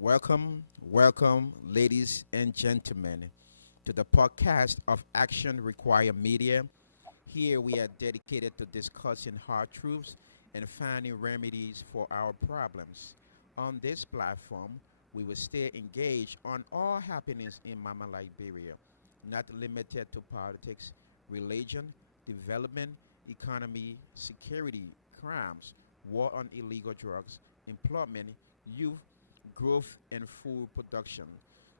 Welcome, ladies and gentlemen, to the podcast of Action Require Media. Here we are dedicated to discussing hard truths and finding remedies for our problems. On this platform, we will stay engaged on all happenings in Mama Liberia, not limited to politics, religion, development, economy, security, crimes, war on illegal drugs, employment, youth, growth, and food production.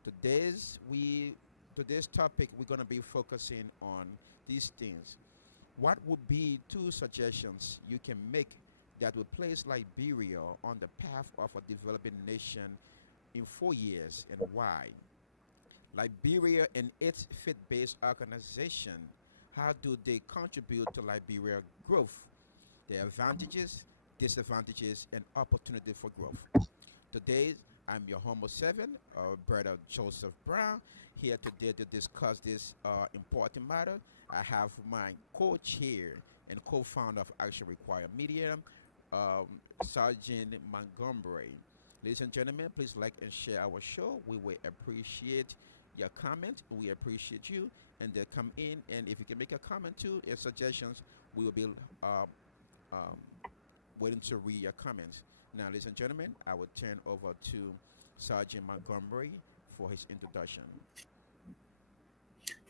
Today's we today's topic we're gonna be focusing on these things. What would be two suggestions you can make that would place Liberia on the path of a developing nation in 4 years, and why? Liberia and its faith-based organization, how do they contribute to Liberia growth? Their advantages, disadvantages, and opportunity for growth. Today, I'm your Homo 7, Brother Joseph Brown, here today to discuss this important matter. I have my co-chair and co-founder of Action Require Media, um, Sergeant Montgomery. Ladies and gentlemen, please like and share our show. We will appreciate your comment. We appreciate you. And they come in, and if you can make a comment too, and suggestions, we will be uh, um, waiting to read your comments. Now, ladies and gentlemen, I will turn over to Sergeant Montgomery for his introduction.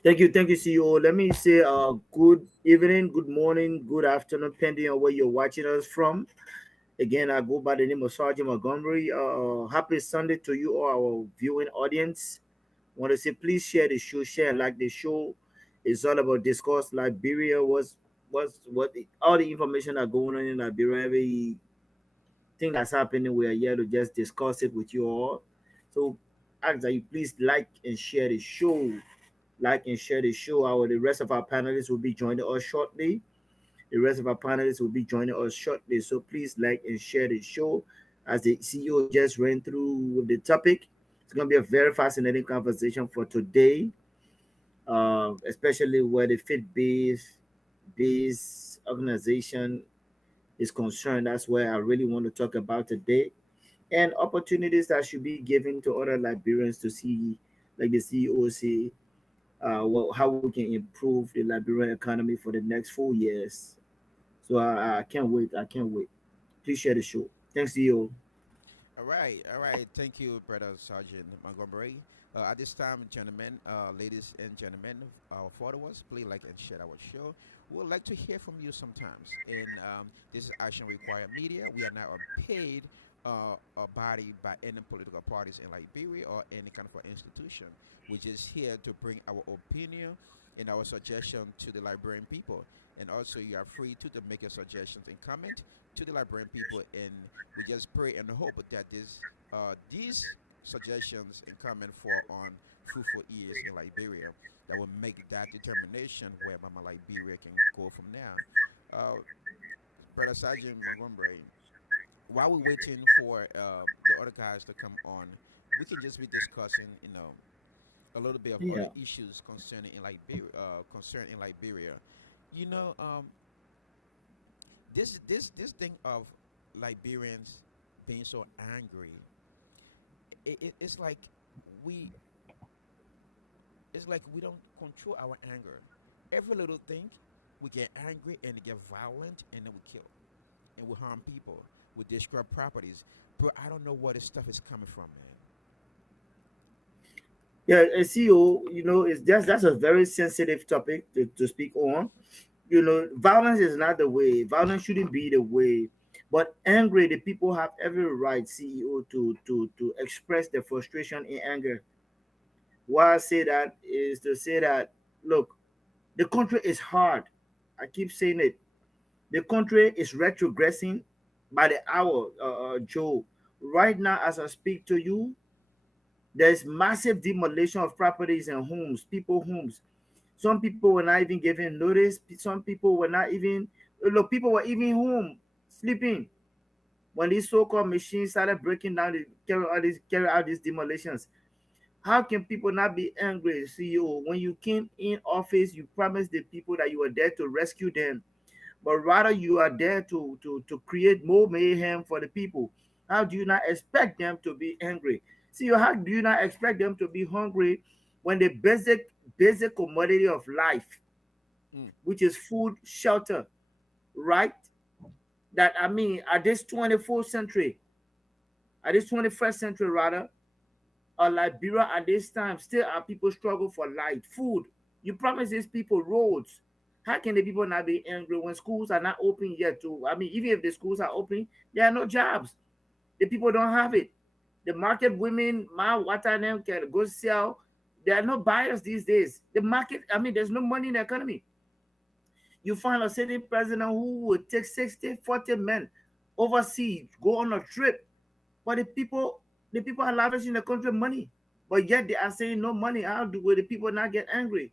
Thank you, CEO. Let me say good evening, good morning, good afternoon, depending on where you're watching us from. Again, I go by the name of Sergeant Montgomery. Happy Sunday to you all, our viewing audience. Want to say please share the show, share and like the show. It's all about discuss Liberia. All the information that going on in Liberia, everything that's happening. We are here to just discuss it with you all. So ask that you please like and share the show. Like and share the show. The rest of our panelists will be joining us shortly. The rest of our panelists will be joining us shortly. So please like and share the show. As the CEO just ran through the topic, it's going to be a very fascinating conversation for today, especially where the faith-based organization is concerned. That's where I really want to talk about today, and opportunities that should be given to other Liberians to see, like the CEO say, how we can improve the Liberian economy for the next 4 years. So I can't wait. I can't wait. Please share the show. Thanks to you. All right. Thank you, Brother Sergeant Montgomery. At this time, gentlemen, ladies and gentlemen, our followers, please like and share our show. We would like to hear from you sometimes. And this is Action Require Media. We are not a paid body by any political parties in Liberia or any kind of institution. We're just here to bring our opinion and our suggestion to the Liberian people. And also, you are free to make your suggestions and comment to the Liberian people. And we just pray and hope that these suggestions and comment for on fruitful ears in Liberia that will make that determination where Mama Liberia can go from now. Uh, Brother Sergeant Montgomery, while we're waiting for the other guys to come on, we can just be discussing, a little bit of other Yeah. issues concerning in Liberia. You know, this thing of Liberians being so angry, it's like we we don't control our anger. Every little thing, we get angry and get violent, and then we kill and we harm people. We destroy properties. But I don't know where this stuff is coming from, man. Yeah, CEO, it's just that's a very sensitive topic to speak on. Violence is not the way. Violence shouldn't be the way. But angry, the people have every right, CEO, to express their frustration and anger. Why I say that is to say that, look, the country is hard. I keep saying it. The country is retrogressing by the hour, Joe. Right now, as I speak to you, there's massive demolition of properties and homes, people homes. Some people were not even given notice. Some people were not even, look, people were even home sleeping when these so-called machines started breaking down, carry out these demolitions. How can people not be angry, CEO? When you came in office, you promised the people that you were there to rescue them, but rather you are there to create more mayhem for the people. How do you not expect them to be angry? See, how do you not expect them to be hungry when the basic commodity of life, Mm. which is food, shelter, right? That I mean, at this 24th century, at this 21st century rather, Liberia at this time still our people struggle for light, food. You promise these people roads. How can the people not be angry when schools are not open yet? To I mean, even if the schools are open, there are no jobs. The people don't have it. The market women, my water them can go sell. There are no buyers these days. The market, I mean, there's no money in the economy. You find a sitting president who would take 60, 40 men overseas, go on a trip. But the people are lavishing the country money. But yet they are saying no money. How do will the people not get angry?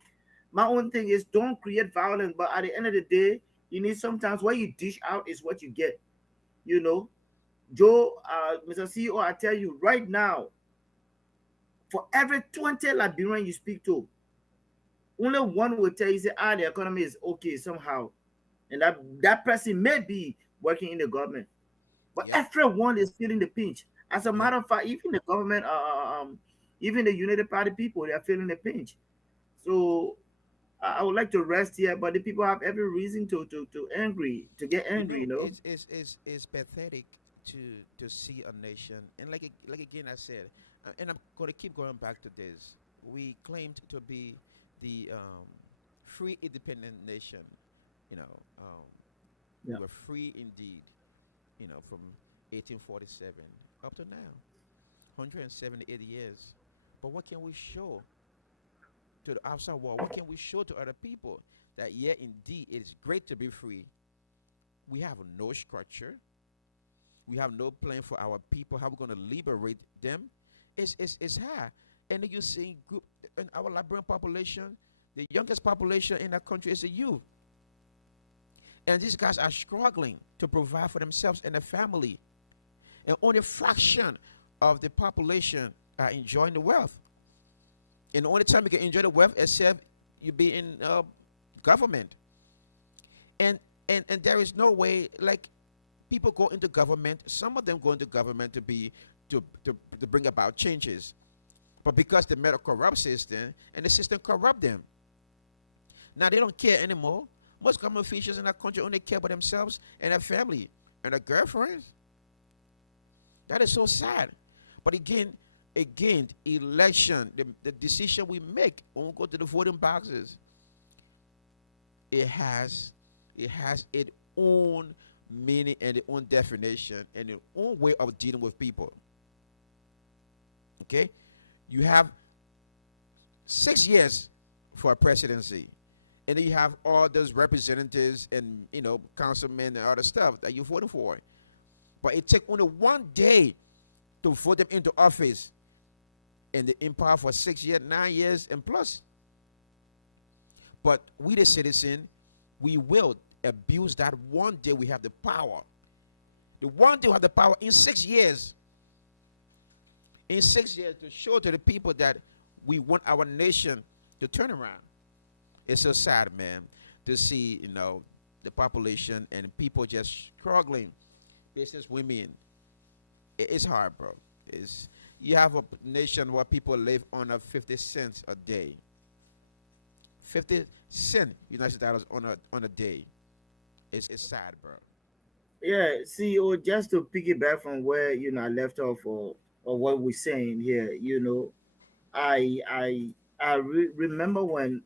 My own thing is don't create violence, but at the end of the day, you need sometimes what you dish out is what you get. You know, Joe, Mr. CEO, I tell you right now, for every 20 Liberian you speak to, only one will tell you, say, the economy is okay somehow. And that person may be working in the government. But Yep. everyone is feeling the pinch. As a Yep. matter of fact, even the government, even the United Party people, they are feeling the pinch. So I would like to rest here, but the people have every reason to get You angry. know, You know. it's pathetic to see a nation, and like again I said, and I'm going to keep going back to this. We claimed to be the free, independent nation. You know, we Yeah. were free indeed. You know, from 1847 up to now, 178 years. But what can we show to the outside world? What can we show to other people that yeah, indeed, it is great to be free. We have no structure. We have no plan for our people. How we're going to liberate them? It's high. And then you see group in our Liberian population, the youngest population in that country is the youth. And these guys are struggling to provide for themselves and their family. And only a fraction of the population are enjoying the wealth. And the only time you can enjoy the wealth is if you be in government. And, and there is no way, like, people go into government, some of them go into government to be to bring about changes. But because they met a corrupt system and the system corrupt them. Now they don't care anymore. Most government officials in that country only care about themselves and their family and their girlfriends. That is so sad. But again, election, the decision we make when we go to the voting boxes, it has its own meaning and its own definition and its own way of dealing with people. Okay? You have 6 years for a presidency. And then you have all those representatives and councilmen and other stuff that you're voting for. But it takes only one day to vote them into office, and they're in power for 6 years, 9 years, and plus. But we, the citizen, we will abuse that one day we have the power. The one day we have the power in 6 years. In 6 years to show to the people that we want our nation to turn around. It's so sad, man, to see, the population and people just struggling. Business women. It's hard, bro. You have a nation where people live on a 50 cents a day. 50 cent United dollars on a day. It's sad, bro. Yeah. CEO, just to piggyback from where I left off, or what we're saying here. I remember when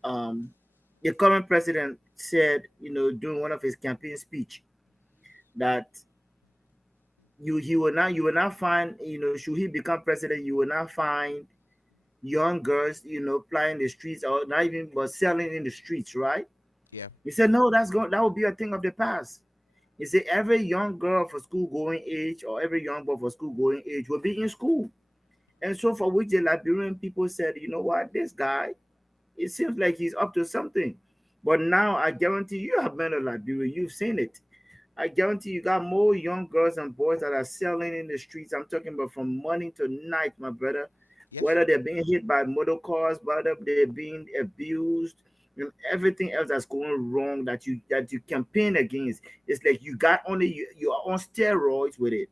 the current president said, during one of his campaign speech, that you will not find, should he become president, you will not find young girls, plying the streets, or not even but selling in the streets, right? Yeah. He said no, that would be a thing of the past. He said every young girl for school going age, or every young boy for school going age, will be in school. And so for which the Liberian people said, you know what, this guy, it seems like he's up to something. But now I guarantee you have been to Liberia, you've seen it. I guarantee you got more young girls and boys that are selling in the streets. I'm talking about from morning to night, my brother. Yes. Whether they're being hit by motor cars, whether they're being abused, and everything else that's going wrong that you campaign against. It's like you got only you're on steroids with it.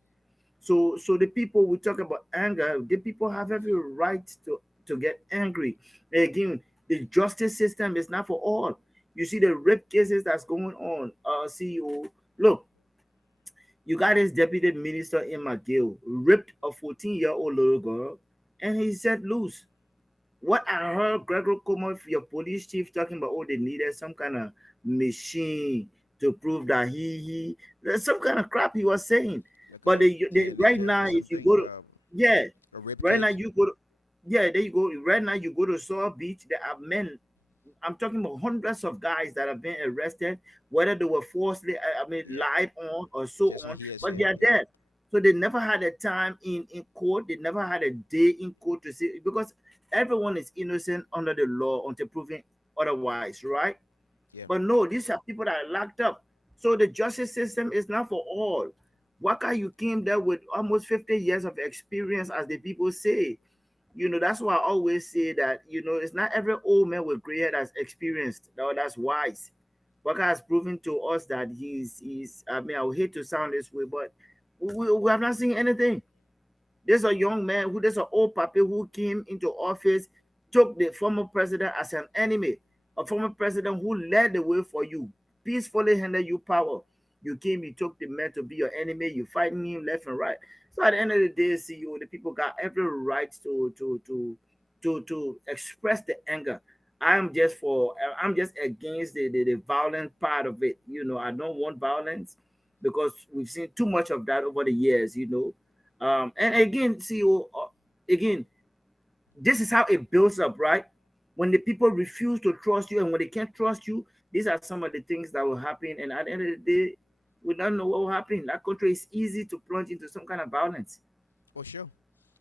So the people, we talk about anger, the people have every right to get angry. Again, the justice system is not for all. You see the rape cases that's going on. CEO, look, you got this deputy minister in McGill raped a 14-year-old little girl, and he set loose. What I heard Gregor Como, your police chief, talking about, oh, they needed some kind of machine to prove that he there's some kind of crap he was saying. Like But right illegal now, if you something, go to, yeah, a rape right now kit. you go to, yeah, there you go. Right now you go to Saw Beach, there are men. I'm talking about hundreds of guys that have been arrested, whether they were falsely, Yeah, lied on or so just on on, but they hearsay. are dead. So they never had a time in court. They never had a day in court to see, because everyone is innocent under the law until proven otherwise, right? Yeah, But no, these are people that are locked up. So the justice system is not for all. Waka, you came there with almost 50 years of experience, as the people say. That's why I always say that, it's not every old man with gray hair that's experienced or that's wise. Waka has proven to us that he's I mean, I would hate to sound this way, but we have not seen anything. There's a young man there's an old papi who came into office, took the former president as an enemy, a former president who led the way for you, peacefully handed you power. You came, you took the man to be your enemy, you fighting him left and right. So at the end of the day, CEO, the people got every right to express the anger. I'm just against the violent part of it. I don't want violence, because we've seen too much of that over the years. And again, CEO, again, this is how it builds up, right? When the people refuse to trust you and when they can't trust you, these are some of the things that will happen. And at the end of the day, we don't know what will happen. That country is easy to plunge into some kind of violence. Oh, sure,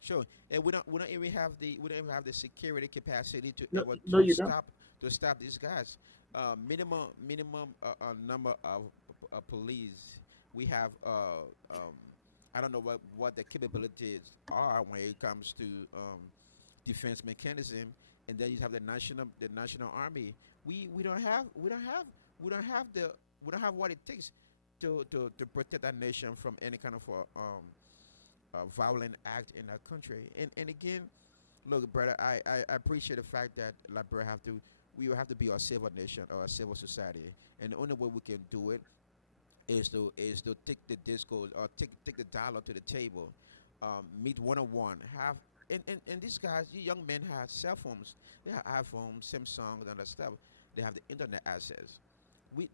sure. And we don't even have the security capacity to No, able no, you don't. to stop these guys. Minimum number of police. We have I don't know what the capabilities are when it comes to defense mechanism, and then you have the national army. We don't have the we don't have what it takes to protect our nation from any kind of violent act in our country. And again, look, brother, I appreciate the fact that Liberia have to we will have to be a civil nation or a civil society, and the only way we can do it is to take the discourse or take the dialogue to the table, meet one on one, have and these guys, these young men have cell phones, they have iPhones, Samsung, and other stuff. They have the internet access.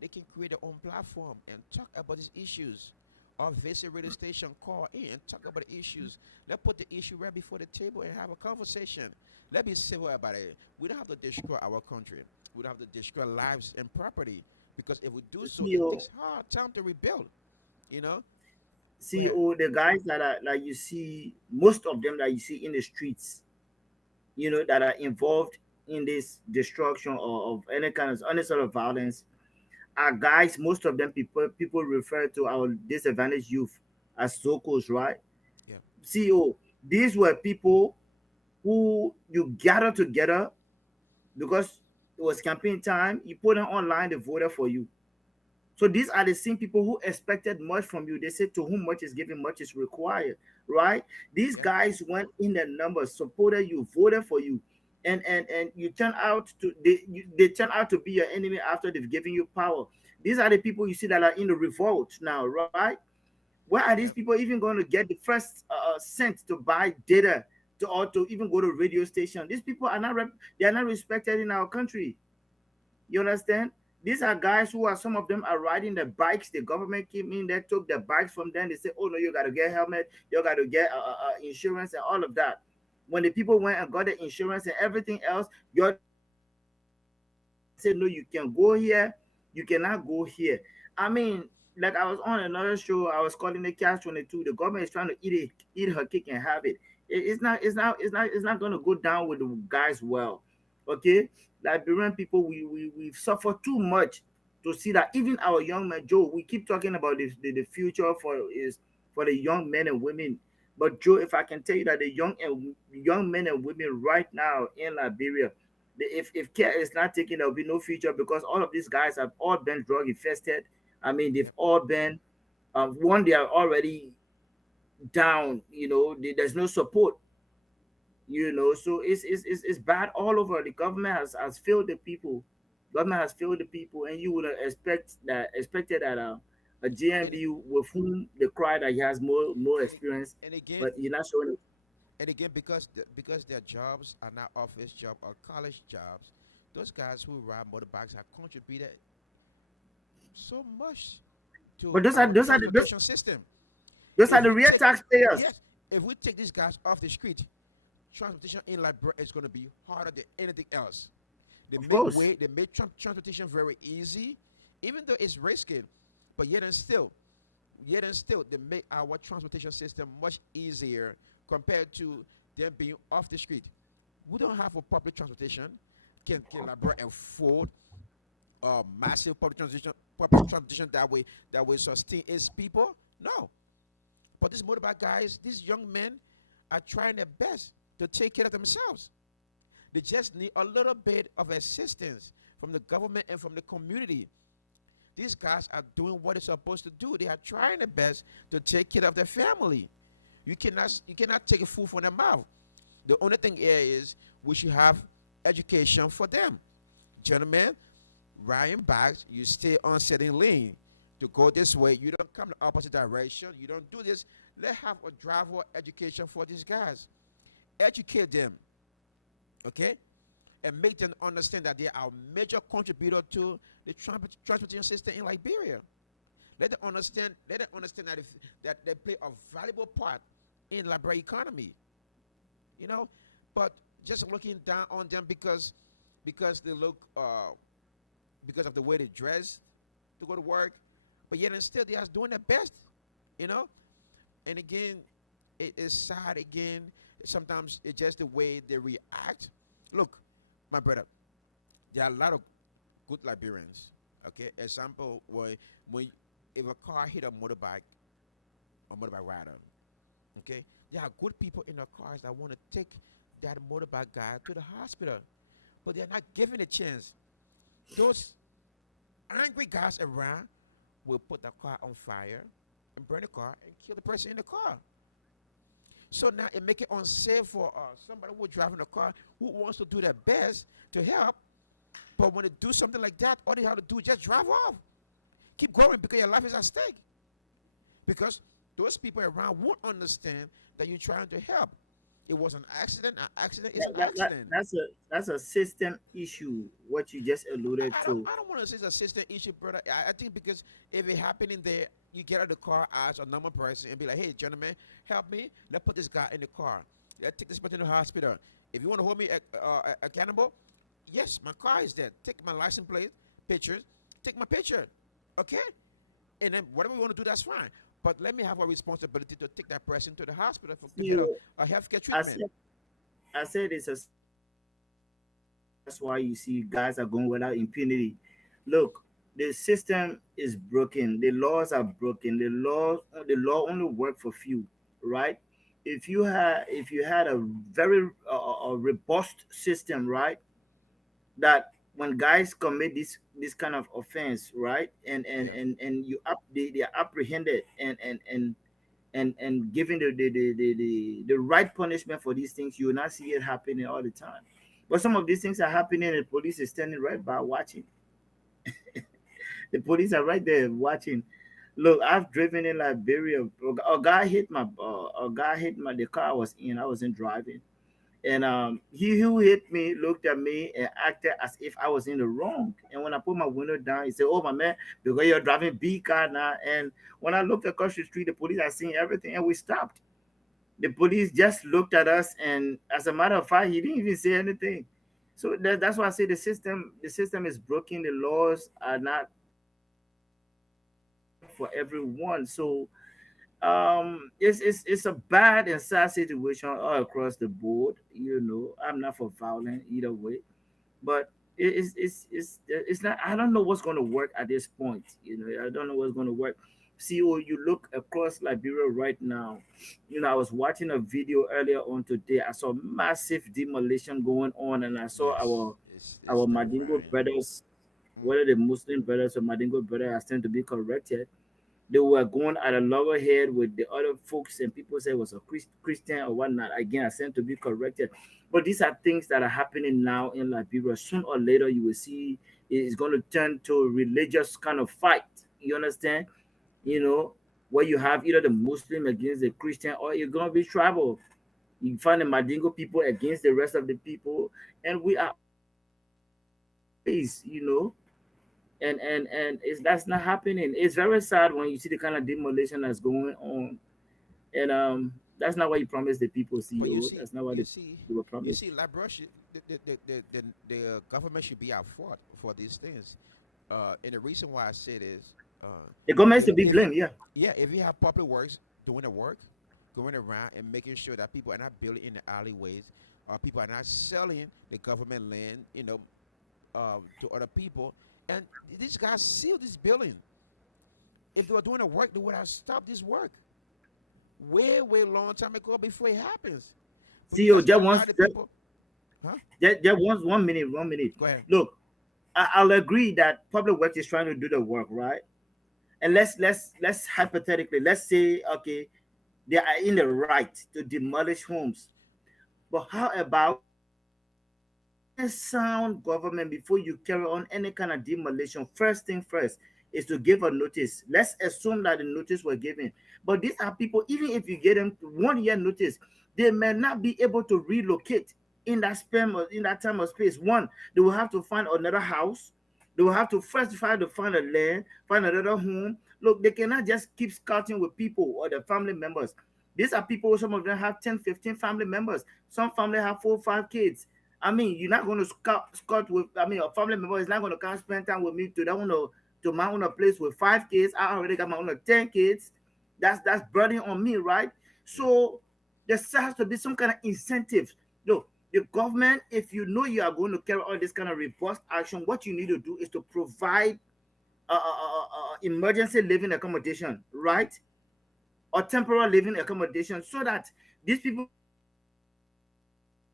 They can create their own platform and talk about these issues. Or visit radio station, call in and talk about the issues. Let's put the issue right before the table and have a conversation. Let's be civil about it. We don't have to destroy our country. We don't have to destroy lives and property, because if we do so, it CEO, takes hard time to rebuild. You know. Go ahead. CEO, the guys that are like you see, most of them that you see in the streets, that are involved in this destruction of any sort of violence, are guys. Most of them, people refer to our disadvantaged youth as Zokos, right? Yeah. CEO, these were people who you gather together because it was campaign time. You put them online, they voted for you. So these are the same people who expected much from you. They said, to whom much is given, much is required, right? These Yeah. guys went in the numbers, supported you, voted for you, and you turn out to they turn out to be your enemy after they've given you power. These are the people you see that are in the revolt now, right? Where are these Yeah. people even going to get the first cent to buy data or to even go to radio station? These people are not they are not respected in our country. You understand? These are guys who are some of them are riding the bikes. The government came in there, took the bikes from them. They said, "Oh no, you got to get helmet, you got to get insurance and all of that." When the people went and got the insurance and everything else, your said, "No, you can go here, you cannot go here." I mean, like I was on another show, I was calling the Catch 22. The government is trying to eat her cake and have it. It's not going to go down with the guys well. Okay, Liberian people, we've suffered too much to see that even our young men, Joe, we keep talking about the future for the young men and women. But Joe, if I can tell you that the young men and women right now in Liberia, if care is not taken, there will be no future, because all of these guys have all been drug infested. I mean, they've Yeah. all been one. They are already. down. There's no support. So it's bad all over. The government has failed the people. Government has failed the people, and you would have expected that a and GMB with whom they cry that he has more and experience, and again but you're not showing it. because their jobs are not office job or college jobs, those guys who ride motorbikes have contributed so much to But those are our those are the, those, transportation system. those are If the we real take taxpayers. Yes, if we take these guys off the street, transportation in Liberia is going to be harder than anything else. Of course. They made transportation very easy, even though it's risky, but yet and still, they make our transportation system much easier compared to them being off the street. We don't have a public transportation. Can Liberia afford massive public transportation that will sustain its people? No. But these motorbike guys, these young men, are trying their best to take care of themselves. They just need a little bit of assistance from the government and from the community. These guys are doing what they're supposed to do. They are trying their best to take care of their family. You cannot take a food from their mouth. The only thing here is we should have education for them. Gentlemen, riding bikes, you stay on certain lane. To go this way, you don't come the opposite direction. You don't do this. Let's have a driver education for these guys. Educate them, okay? And make them understand that they are a major contributor to the transportation system in Liberia. Let them understand that they play a valuable part in Liberia economy. You know, but just looking down on them because they look because of the way they dress to go to work, but yet and still they are doing their best. You know, and again, it is sad. Again, sometimes it's just the way they react. Look, my brother, there are a lot of good Liberians. Okay, example when if a car hit a motorbike rider, okay, there are good people in the cars that want to take that motorbike guy to the hospital, but they're not given a chance. Those angry guys around will put the car on fire and burn the car and kill the person in the car. So now it make it unsafe for somebody who driving a car who wants to do their best to help, but when they do something like that, all they have to do is just drive off. Keep going because your life is at stake. Because those people around won't understand that you're trying to help. It was an accident. An accident is an accident. That's a system issue. What you just alluded to. I don't want to say it's a system issue, brother. I think because if it happened in there, you get out of the car as a normal person and be like, hey, gentlemen, help me. Let's put this guy in the car. Let's take this person to the hospital. If you want to hold me accountable, yes, my car is there. Take my license plate, pictures, take my picture. Okay? And then whatever you want to do, that's fine. But let me have a responsibility to take that person to the hospital for to get You, a healthcare I treatment. said, I said it's a. That's why you see guys are going without impunity. Look, the system is broken. The laws are broken. The law only work for few, right? If you had a very robust system, right, that when guys commit this kind of offense, right, and Yeah. and and you up they are apprehended and given the right punishment for these things, you will not see it happening all the time. But some of these things are happening, and the police is standing right by watching. The police are right there watching. Look, I've driven in Liberia. A guy hit my the car I was in. I wasn't driving, and he who hit me looked at me and acted as if I was in the wrong. And when I put my window down, he said, "Oh my man, because you're driving B car now." And when I looked across the street, the police are seeing everything, and we stopped. The police just looked at us, and as a matter of fact, he didn't even say anything. So that's why I say the system is broken. The laws are not for everyone. So it's a bad and sad situation all across the board. I'm not for violence either way, but it's not. I don't know what's going to work at this point. I don't know what's going to work. See, you look across Liberia right now. I was watching a video earlier on today. I saw massive demolition going on, and I saw Yes. It's our Madingo terrifying. brothers, Mm. whether the Muslim brothers or Madingo brothers, are starting to be corrected. They were going at a loggerhead with the other folks, and people say it was a Christian or whatnot. Again, I said to be corrected. But these are things that are happening now in Liberia. Soon or later, you will see it's going to turn to a religious kind of fight. You understand? You know, where you have either the Muslim against the Christian, or you're going to be tribal. You find the Madingo people against the rest of the people, and we are always, and it's that's not happening. It's very sad when you see the kind of demolition that's going on, and that's not what you promised the people, But you CEO. see, That's not what you the see, people were you promised. see, Liberia should, the government should be at fault for these things. And the reason why I say this, The government if to be if blamed, yeah. yeah, if you have public works doing the work, going around and making sure that people are not building in the alleyways, or people are not selling the government land, to other people, and these guys sealed this building. If they were doing the work, they would have stopped this work way, way long time ago before it happens. But CEO because you just allow wants the people, huh? just wants 1 minute, 1 minute. Go ahead. Look, I'll agree that public works is trying to do the work, right? And let's hypothetically, let's say, okay, they are in the right to demolish homes. But how about a sound government before you carry on any kind of demolition? First thing first is to give a notice. Let's assume that the notice were given. But these are people, even if you get them 1 year notice, they may not be able to relocate in that span in that time of space. One, they will have to find another house. They will have to first try to find a land, find another home. Look, they cannot just keep scouting with people or their family members. These are people, some of them have 10, 15 family members. Some family have 4 or 5 kids. I mean, you're not going to scout with, I mean, a family member is not going to come spend time with me to that one to my own place with 5 kids. I already got my own 10 kids. That's burden on me, right? So there has to be some kind of incentive. Look, the government, if you know you are going to carry out this kind of robust action, what you need to do is to provide emergency living accommodation, right? Or temporary living accommodation, so that these people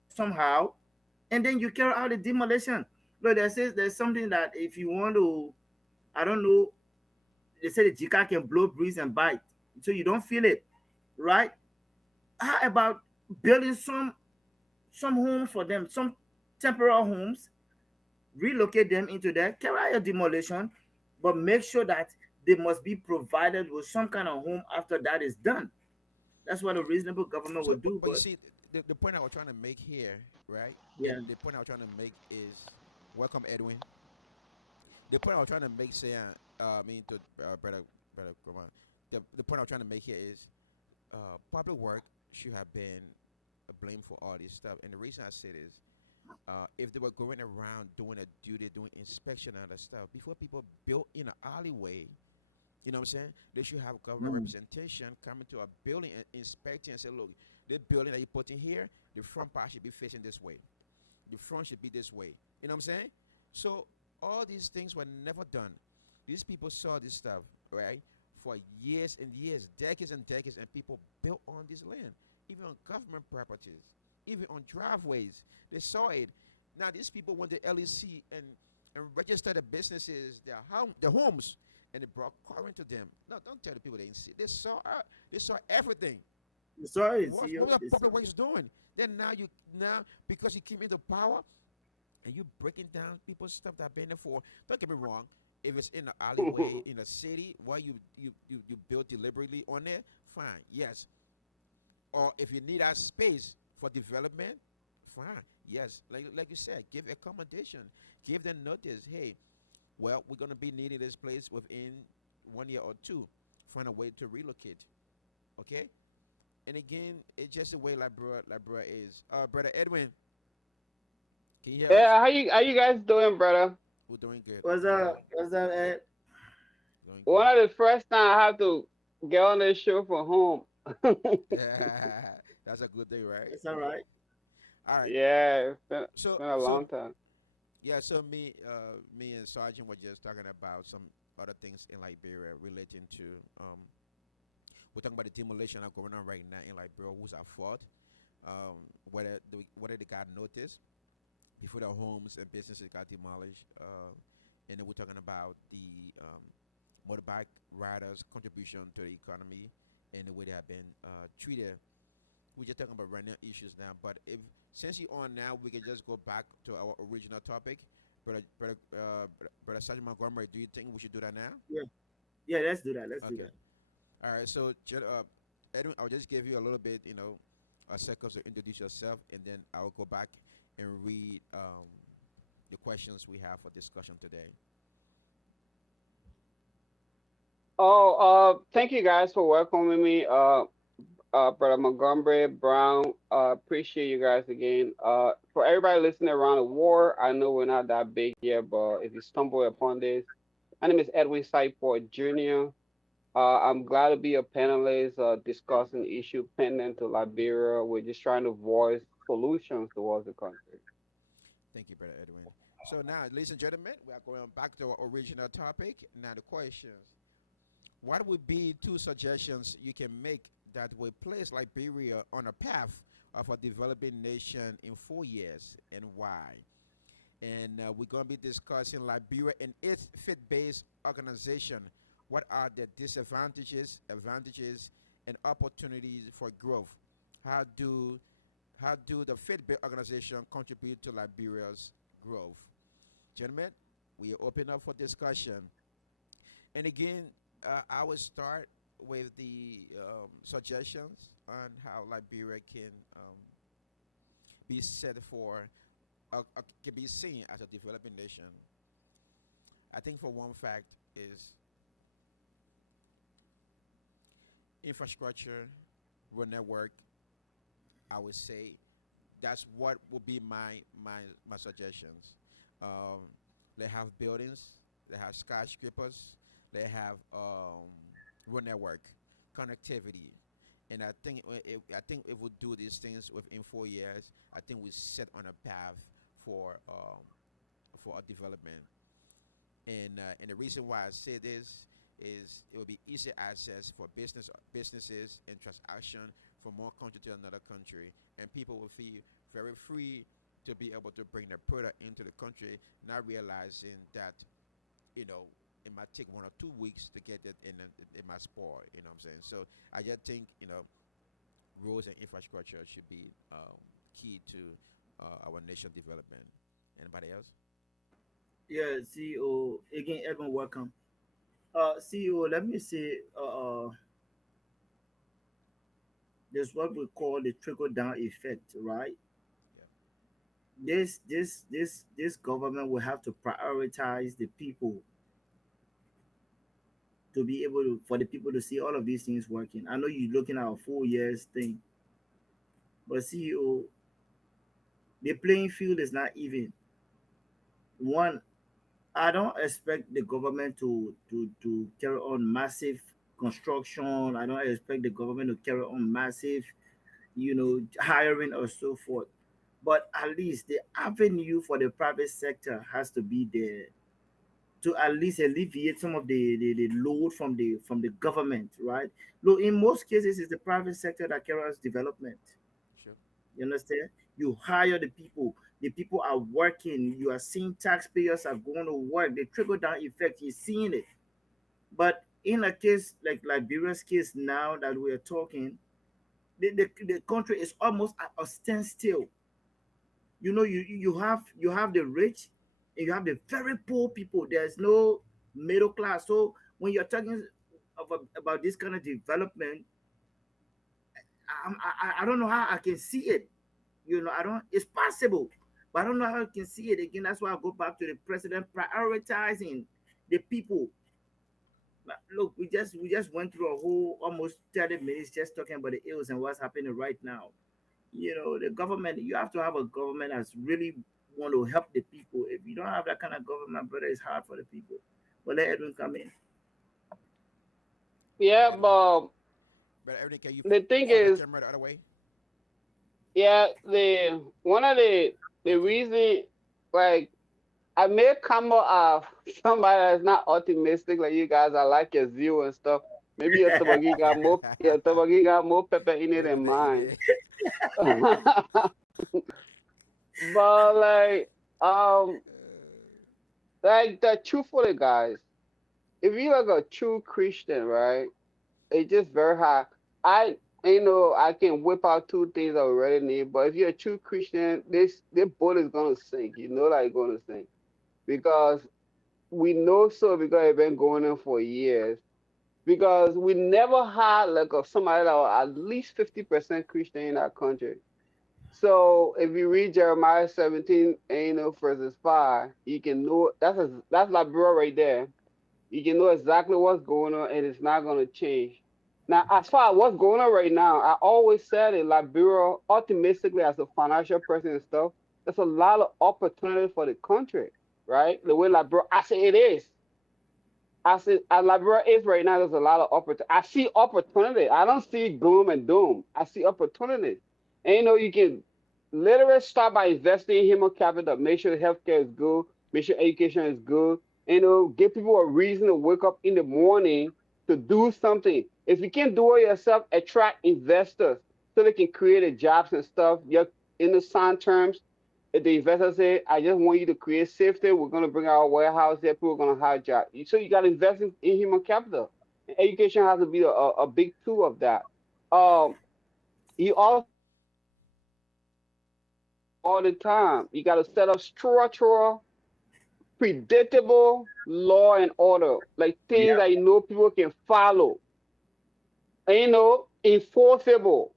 somehow, and then you carry out the demolition. Look, there's something that if you want to, I don't know, they say the jika can blow, breeze, and bite, so you don't feel it, right? How about building some homes for them, some temporary homes, relocate them into there, carry out a demolition, but make sure that they must be provided with some kind of home after that is done. That's what a reasonable government So, would do. but you But see, the point I was trying to make here, right? yeah, The point I was trying to make is, welcome, Edwin. The point I was trying to make, say, I mean, to brother, come on. The point I was trying to make here is, public work should have been blamed for all this stuff, and the reason I say this, if they were going around doing a duty, doing inspection and other stuff before people built in an alleyway, you know what I'm saying? They should have government mm, representation coming to a building and inspecting and say, look, the building that you put in here, the front part should be facing this way. The front should be this way. You know what I'm saying? So all these things were never done. These people saw this stuff, right? For years and years, decades and decades, and people built on this land, even on government properties, even on driveways. They saw it. Now these people went to LEC and registered the businesses, their homes, and they brought current to them. No, don't tell the people they didn't see. They saw everything. sorry, What CEO. was public works doing? Then now because you came into power and you breaking down people's stuff that been there for. Don't get me wrong. If it's in the alleyway in a city where you build deliberately on there, fine, yes. Or if you need that space for development, fine, yes. Like you said, give accommodation, give them notice. Hey, well, we're gonna be needing this place within 1 year or two. Find a way to relocate. Okay. And again, it's just the way like bro is. Brother Edwin, can you hear us? Yeah, how you guys doing, brother? We're doing good. What's Doing good. up? What's up, Ed? Doing good. One of the first time I have to get on this show from home. That's a good day, right? It's all right. All right. Yeah, it's So been a so long time. yeah, so me and Sergeant were just talking about some other things in Liberia relating to we're talking about the demolition that's going on right now in Liberia, who's at fault, whether they got notice before their homes and businesses got demolished, and then we're talking about the motorbike riders' contribution to the economy and the way they have been treated. We're just talking about random issues now, but if since you're on now, we can just go back to our original topic. Brother Sergeant Montgomery, do you think we should do that now? Yeah, yeah. Let's do that. Let's do Okay. that. All right. So, Edwin, I'll just give you a little bit, a second to introduce yourself, and then I'll go back and read the questions we have for discussion today. Oh, thank you guys for welcoming me. Brother Montgomery Brown. Appreciate you guys again. For everybody listening around the world, I know we're not that big here, but if you stumble upon this, my name is Edwin Seifert Jr. I'm glad to be a panelist discussing issue pending to Liberia. We're just trying to voice solutions towards the country. Thank you, Brother Edwin. So now, ladies and gentlemen, we are going back to our original topic. Now, the questions. What would be two suggestions you can make that will place Liberia on a path of a developing nation in 4 years, and why? And we're going to be discussing Liberia and its faith-based organization. What are the disadvantages, advantages, and opportunities for growth? How do the faith-based organization contribute to Liberia's growth? Gentlemen, we open up for discussion. And again, I will start with the suggestions on how Liberia can be set for, can be seen as a developing nation. I think for one fact is infrastructure, road network. I would say that's what would be my suggestions. Um, they have buildings, they have skyscrapers, they have road network, connectivity, and I think if we do these things within 4 years, I think we set on a path for um, for a development. And the reason why I say this is it will be easy access for businesses and transaction from one country to another country, and people will feel very free to be able to bring their product into the country, not realizing that you know it might take 1 or 2 weeks to get it in, it might spoil. You know what I'm saying? So I just think roads and infrastructure should be key to our nation development. Anybody else? Yeah, CEO again, Evan, welcome. CEO, let me say, there's what we call the trickle down effect, right? Yeah. This government will have to prioritize the people to be able to for the people to see all of these things working. I know you're looking at a 4 years thing, but CEO, the playing field is not even. One, I don't expect the government to carry on massive construction. I don't expect the government to carry on massive, hiring or so forth. But at least the avenue for the private sector has to be there to at least alleviate some of the load from the government, right? Look, in most cases, it's the private sector that carries development. Sure. You understand? You hire the people are working, you are seeing taxpayers are going to work, the trickle down effect, you're seeing it. But in a case like Liberia's case now that we are talking, the country is almost at a standstill. You have the rich and you have the very poor people. There's no middle class. So when you're talking about this kind of development, I don't know how I can see it. I don't. It's possible, but I don't know how I can see it again. That's why I go back to the president prioritizing the people. Look, we just went through a whole almost 30 minutes just talking about the ills and what's happening right now. The government. You have to have a government that's really want to help the people. If you don't have that kind of government, brother, it's hard for the people. But let Edwin come in. Yeah, Brother Edwin. but Brother Edwin, can you the thing flip the is, camera the other way? yeah, the one of the reason, like, I may come up somebody that's not optimistic like you guys. I like your view and stuff. Maybe your tabagi got more pepper in it Little than bit in mine. there. But um, like the truthfully, guys, if you like a true Christian, right? It's just very hard. I I can whip out two things I already need, but if you're a true Christian, this boat is gonna sink. You know that it's gonna sink because we know so because it's been going on for years. Because we never had like somebody that was at least 50% Christian in our country. So if you read Jeremiah 17, verses 5, you can know that's Liberia right there. You can know exactly what's going on and it's not gonna change. Now, as far as what's going on right now, I always said it, Liberia, optimistically as a financial person and stuff, there's a lot of opportunity for the country, right? The way Liberia, I say it is. I said, as Liberia is right now, there's a lot of opportunity. I see opportunity. I don't see gloom and doom. I see opportunity. And you can literally start by investing in human capital. Make sure healthcare is good. Make sure education is good. Give people a reason to wake up in the morning to do something. If you can't do it yourself, attract investors so they can create the jobs and stuff. You're in the sound terms if the investor say, I just want you to create safety, we're going to bring our warehouse here, people are going to hire jobs. So you got to invest in human capital. And education has to be a big tool of that. Um, you also all the time. You got to set up structural, predictable law and order, like things Yeah. that people can follow, and enforceable.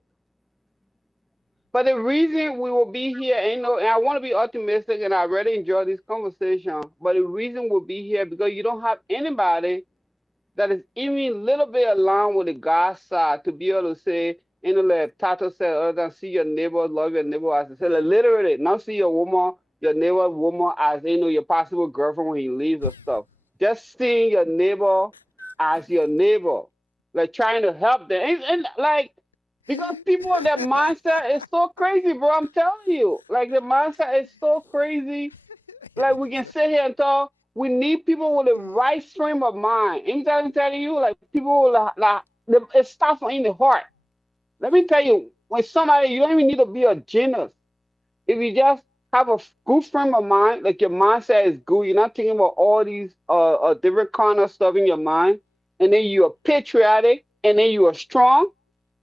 But the reason we will be here, and I want to be optimistic, and I really enjoy this conversation. But the reason we'll be here because you don't have anybody that is even a little bit aligned with the God side to be able to say, like Tato said, other than see your neighbor, love your neighbor as I said, like, literally, not see your neighbor woman as your possible girlfriend when he leaves or stuff. Just seeing your neighbor as your neighbor, like trying to help them, and like because people their mindset is so crazy, bro. I'm telling you, like the mindset is so crazy like we can sit here and talk. We need people with the right frame of mind. Anytime I'm telling you, like people it starts from in the heart. Let me tell you, when somebody you don't even need to be a genius. If you just have a good frame of mind, like your mindset is good, you're not thinking about all these different kind of stuff in your mind, and then you're patriotic, and then you are strong.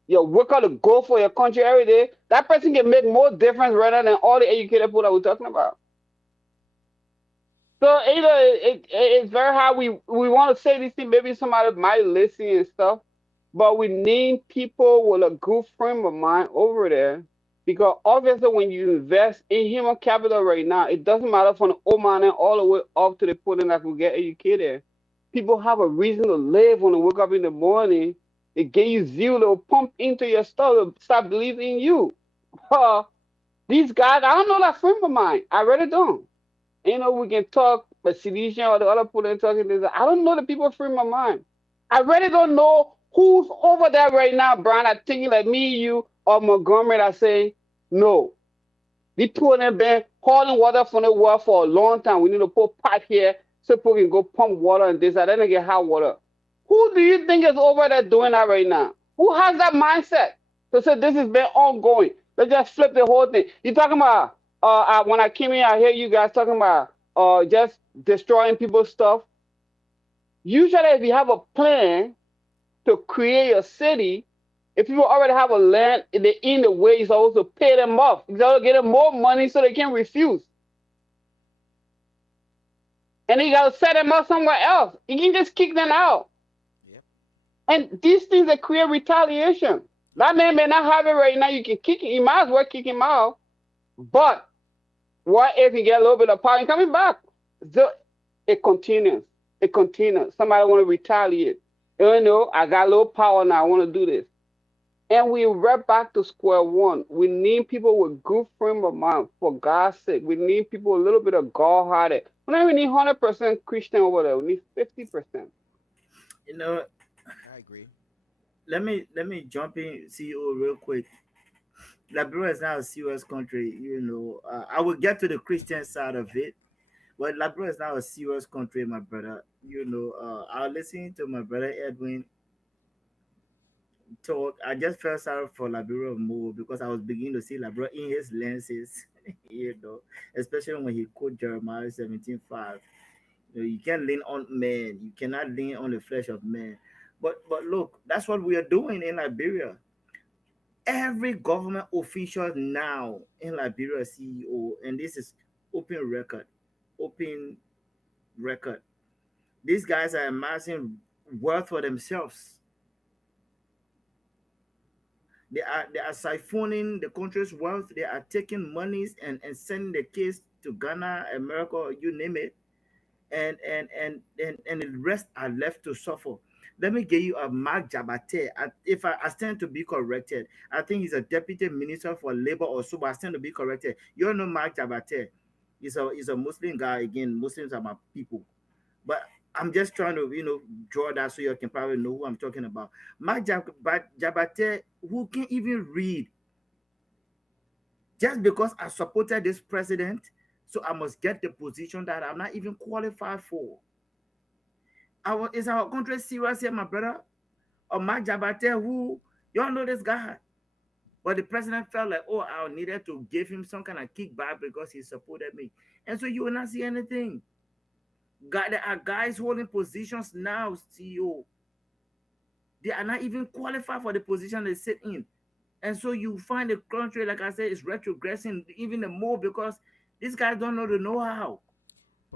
You work out to go for your country every day. That person can make more difference rather than all the educated people that we're talking about. So it's very hard. We want to say these things. Maybe somebody might listen and stuff, but we need people with a good frame of mind over there. Because obviously, when you invest in human capital right now, it doesn't matter from the old man all the way up to the point that will get educated. People have a reason to live when they wake up in the morning. It get you zeal to pump into your stuff to start believing in you. Uh, these guys, I don't know that frame of mind. I really don't. We can talk, but Silesia or the other people that talking this. I don't know the people frame my mind. I really don't know who's over there right now, Brian. I thinking like me, you, or Montgomery that say, no. These people have been hauling water from the well for a long time. We need to put pipe here so people can go pump water and this. I didn't get hot water. Who do you think is over there doing that right now? Who has that mindset to say this has been ongoing? Let's just flip the whole thing. You talking about when I came in, I hear you guys talking about just destroying people's stuff. Usually, if you have a plan to create a city, if people already have a land, they're in the way, you're supposed to pay them off. You're supposed to get them more money so they can refuse. And then you got to set them up somewhere else. You can just kick them out. Yep. And these things that create retaliation. That man may not have it right now. You can kick him. You might as well kick him out. But what if you get a little bit of power and coming back? So it continues. It continues. Somebody want to retaliate. I got a little power now. I want to do this. And we right back to square one. We need people with good frame of mind, for God's sake. We need people a little bit of God-hearted. We don't even need 100% Christian over there. We need 50%. You know, I agree. let me jump in, CEO, real quick. Liberia is not a serious country. I will get to the Christian side of it, but Liberia is not a serious country, my brother. I was listening to my brother Edwin talk. I just felt sorry for Liberia more because I was beginning to see Liberia in his lenses, especially when he quote Jeremiah 17:5. You can't lean on man. You cannot lean on the flesh of man. But look, that's what we are doing in Liberia. Every government official now in Liberia, CEO, and this is open record, open record. These guys are amassing wealth for themselves. They are siphoning the country's wealth. They are taking monies and sending the case to Ghana, America, you name it, and the rest are left to suffer. Let me give you a Mark Jabate. If I stand to be corrected, I think he's a deputy minister for labor or so, but I stand to be corrected. You all know Mark Jabate. He's a Muslim guy. Again, Muslims are my people. But I'm just trying to, draw that so you can probably know who I'm talking about. Mark Jabate, who can even read, just because I supported this president, so I must get the position that I'm not even qualified for. Is our country serious here, my brother? Or Mark Jabate, who, y'all know this guy, but the president felt like, oh, I needed to give him some kind of kickback because he supported me. And so you will not see anything. There are guys holding positions now, CEO. They are not even qualified for the position they sit in. And so you find the country, like I said, is retrogressing even more because these guys don't know the know-how.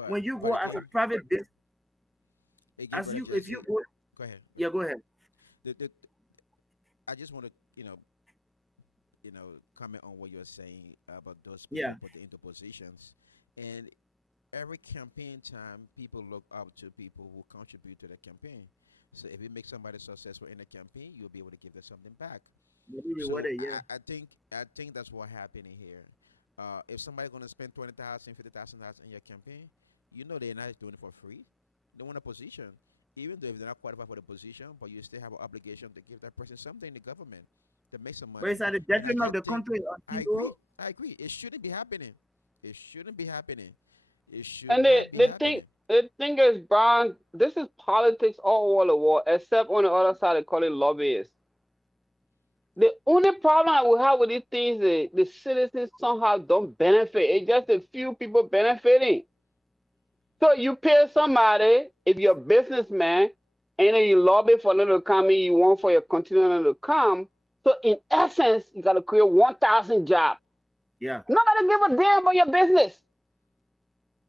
When you but go as a again, private business, as brother you if Jesse, you go, go ahead. yeah, go ahead. The, I just want to comment on what you're saying about those Yeah, people put into positions, and every campaign time, people look up to people who contribute to the campaign. So if you make somebody successful in a campaign, you'll be able to give them something back. maybe the So water, yeah. I think that's what happening here. If somebody's gonna spend 20,000, 50,000 dollars in your campaign, they're not doing it for free. They want a position, even though if they're not qualified for the position, but you still have an obligation to give that person something in the government to make some But money. it's at the And I detriment of just the think country, I agree. CEO. I agree. It shouldn't be happening. It shouldn't be happening. It should And not be the thing happening. the thing is, Brian, this is politics all over the world, except on the other side they call it lobbyists. The only problem I will have with these things is the citizens somehow don't benefit. It's just a few people benefiting. So you pay somebody, if you're a businessman, and then you lobby for them to come in, you want for your continuing to come. So in essence, you gotta create 1,000 jobs. Yeah. Nobody give a damn about your business.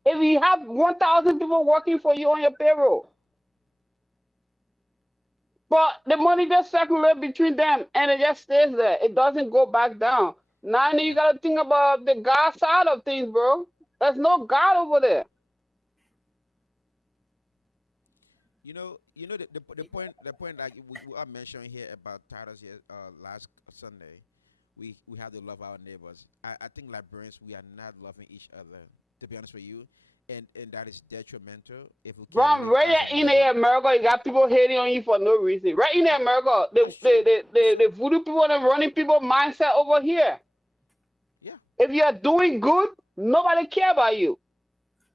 If you have 1,000 people working for you on your payroll, but the money just circulates between them and it just stays there. It doesn't go back down. Now you gotta think about the God side of things, bro. There's no God over there. The point like we are mentioning here about titles here last Sunday. We have to love our neighbors. I think Liberians, we are not loving each other. To be honest with you, and that is detrimental if we can't Bro, live right as a here in neighbor. there, America, you got people hating on you for no reason. Right in there, America, That's true. the voodoo people and the running people mindset over here. Yeah. If you're doing good, nobody care about you.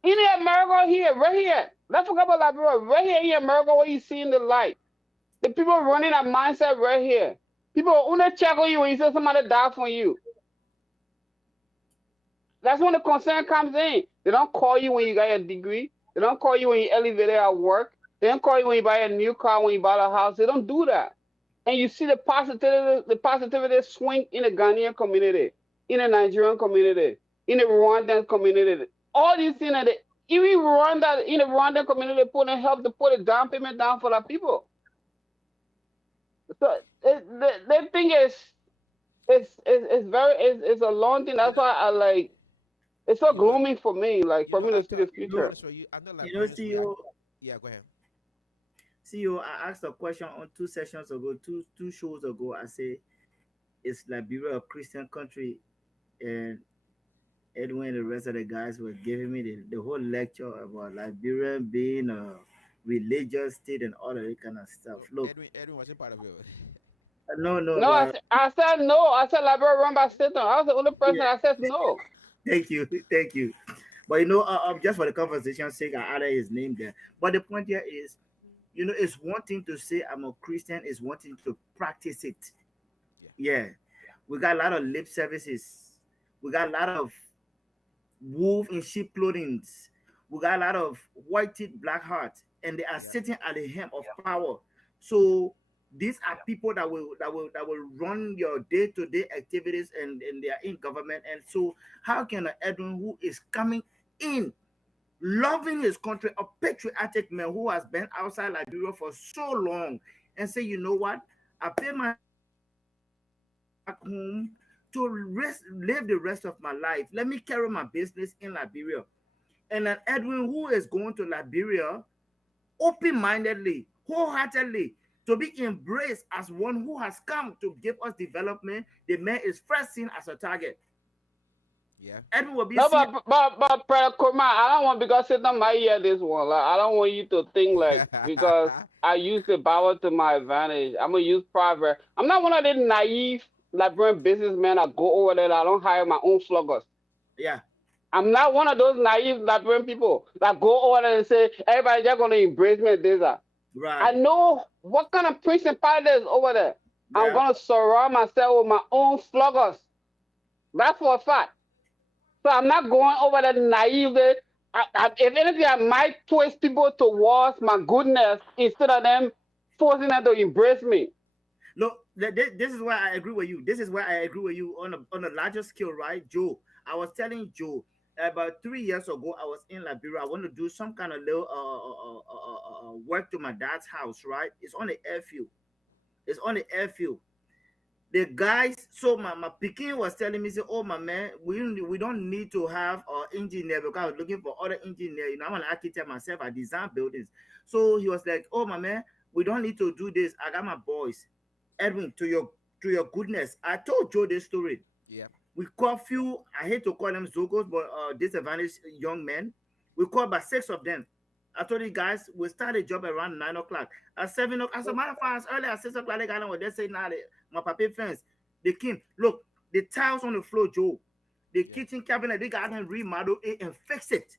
In the America here, right here. Let's forget about Liberia. Right here in America, where you see in the light. The people running that mindset right here. People only check on you when you say somebody died for you. That's when the concern comes in. They don't call you when you got your degree. They don't call you when you elevated at work. They don't call you when you buy a new car, when you buy a house. They don't do that. And you see the positivity swing in the Ghanaian community, in the Nigerian community, in the Rwandan community. All these things that even Rwanda in the Rwandan community put in help to put a down payment down for the people. So the thing is it's very it's a long thing. You That's know, why I like it's so you know, gloomy for me, like for me to see the You To be know, future. honest with you, I know Liberians. CEO. Yeah, go ahead. CEO, I asked a question on 2 sessions ago, two shows ago. I say, is Liberia a Christian country? And Edwin and the rest of the guys were giving me the whole lecture about Liberia being a religious state and all of that kind of stuff. Oh, Look, Edwin wasn't part of it. no, no, No, I said no. I said Liberia run by Satan. I was the only person yeah, that says no. thank you, thank you. But just for the conversation's sake, I added his name there. But the point here is, it's one thing to say I'm a Christian, it's one thing to practice it. Yeah. Yeah, we got a lot of lip services. We got a lot of wolf in sheep clothing. We got a lot of white teeth, black hearts, and they are Yeah. sitting at the helm of power. So these are people that will run your day-to-day activities, and they are in government. And so how can an Edwin who is coming in loving his country, a patriotic man who has been outside Liberia for so long, and say, you know what? I pay my taxes. I want to go back home to live the rest of my life. Let me carry my business in Liberia. And an Edwin who is going to Liberia open-mindedly, wholeheartedly, to be embraced as one who has come to give us development. The man is first seen as a target. Yeah. Edwin will be No, seen. but Brother Kurma, I don't want because it's not my ear this one. Like I don't want you to think like because I use the Bible to my advantage. I'm gonna use proverb. I'm not one of the naive Liberian businessmen that go over there. That I don't hire my own floggers. Yeah, I'm not one of those naive Liberian people that go over there and say everybody just gonna embrace me. This that. I right. know what kind of principality is over there. I'm Yeah. gonna surround myself with my own floggers. That's for a fact. So I'm not going over there naively. If anything, I might twist people towards my goodness instead of them forcing them to embrace me. Look, this is where I agree with you. This is where I agree with you on a larger scale, right, Joe? I was telling Joe about 3 years ago. I was in Liberia. I want to do some kind of little work to my dad's house, right? It's on the airfield. It's on the airfield. The guys, so my Peking was telling me, say, oh my man, we don't need to have an engineer because I was looking for other engineer. You know, I'm an architect myself. I design buildings. So he was like, oh my man, we don't need to do this. I got my boys. Edwin, to your goodness, I told Joe this story. Yeah. We caught few, I hate to call them zogos, but disadvantaged young men. We caught about six of them. I told you guys, we start a job around 9 o'clock. At 7 o'clock, as a matter of fact, as early as 6 o'clock, they got on what they say now, my papi friends, they came. Look, the tiles on the floor, Joe, the Yeah. kitchen cabinet, they got them remodel it and fix it.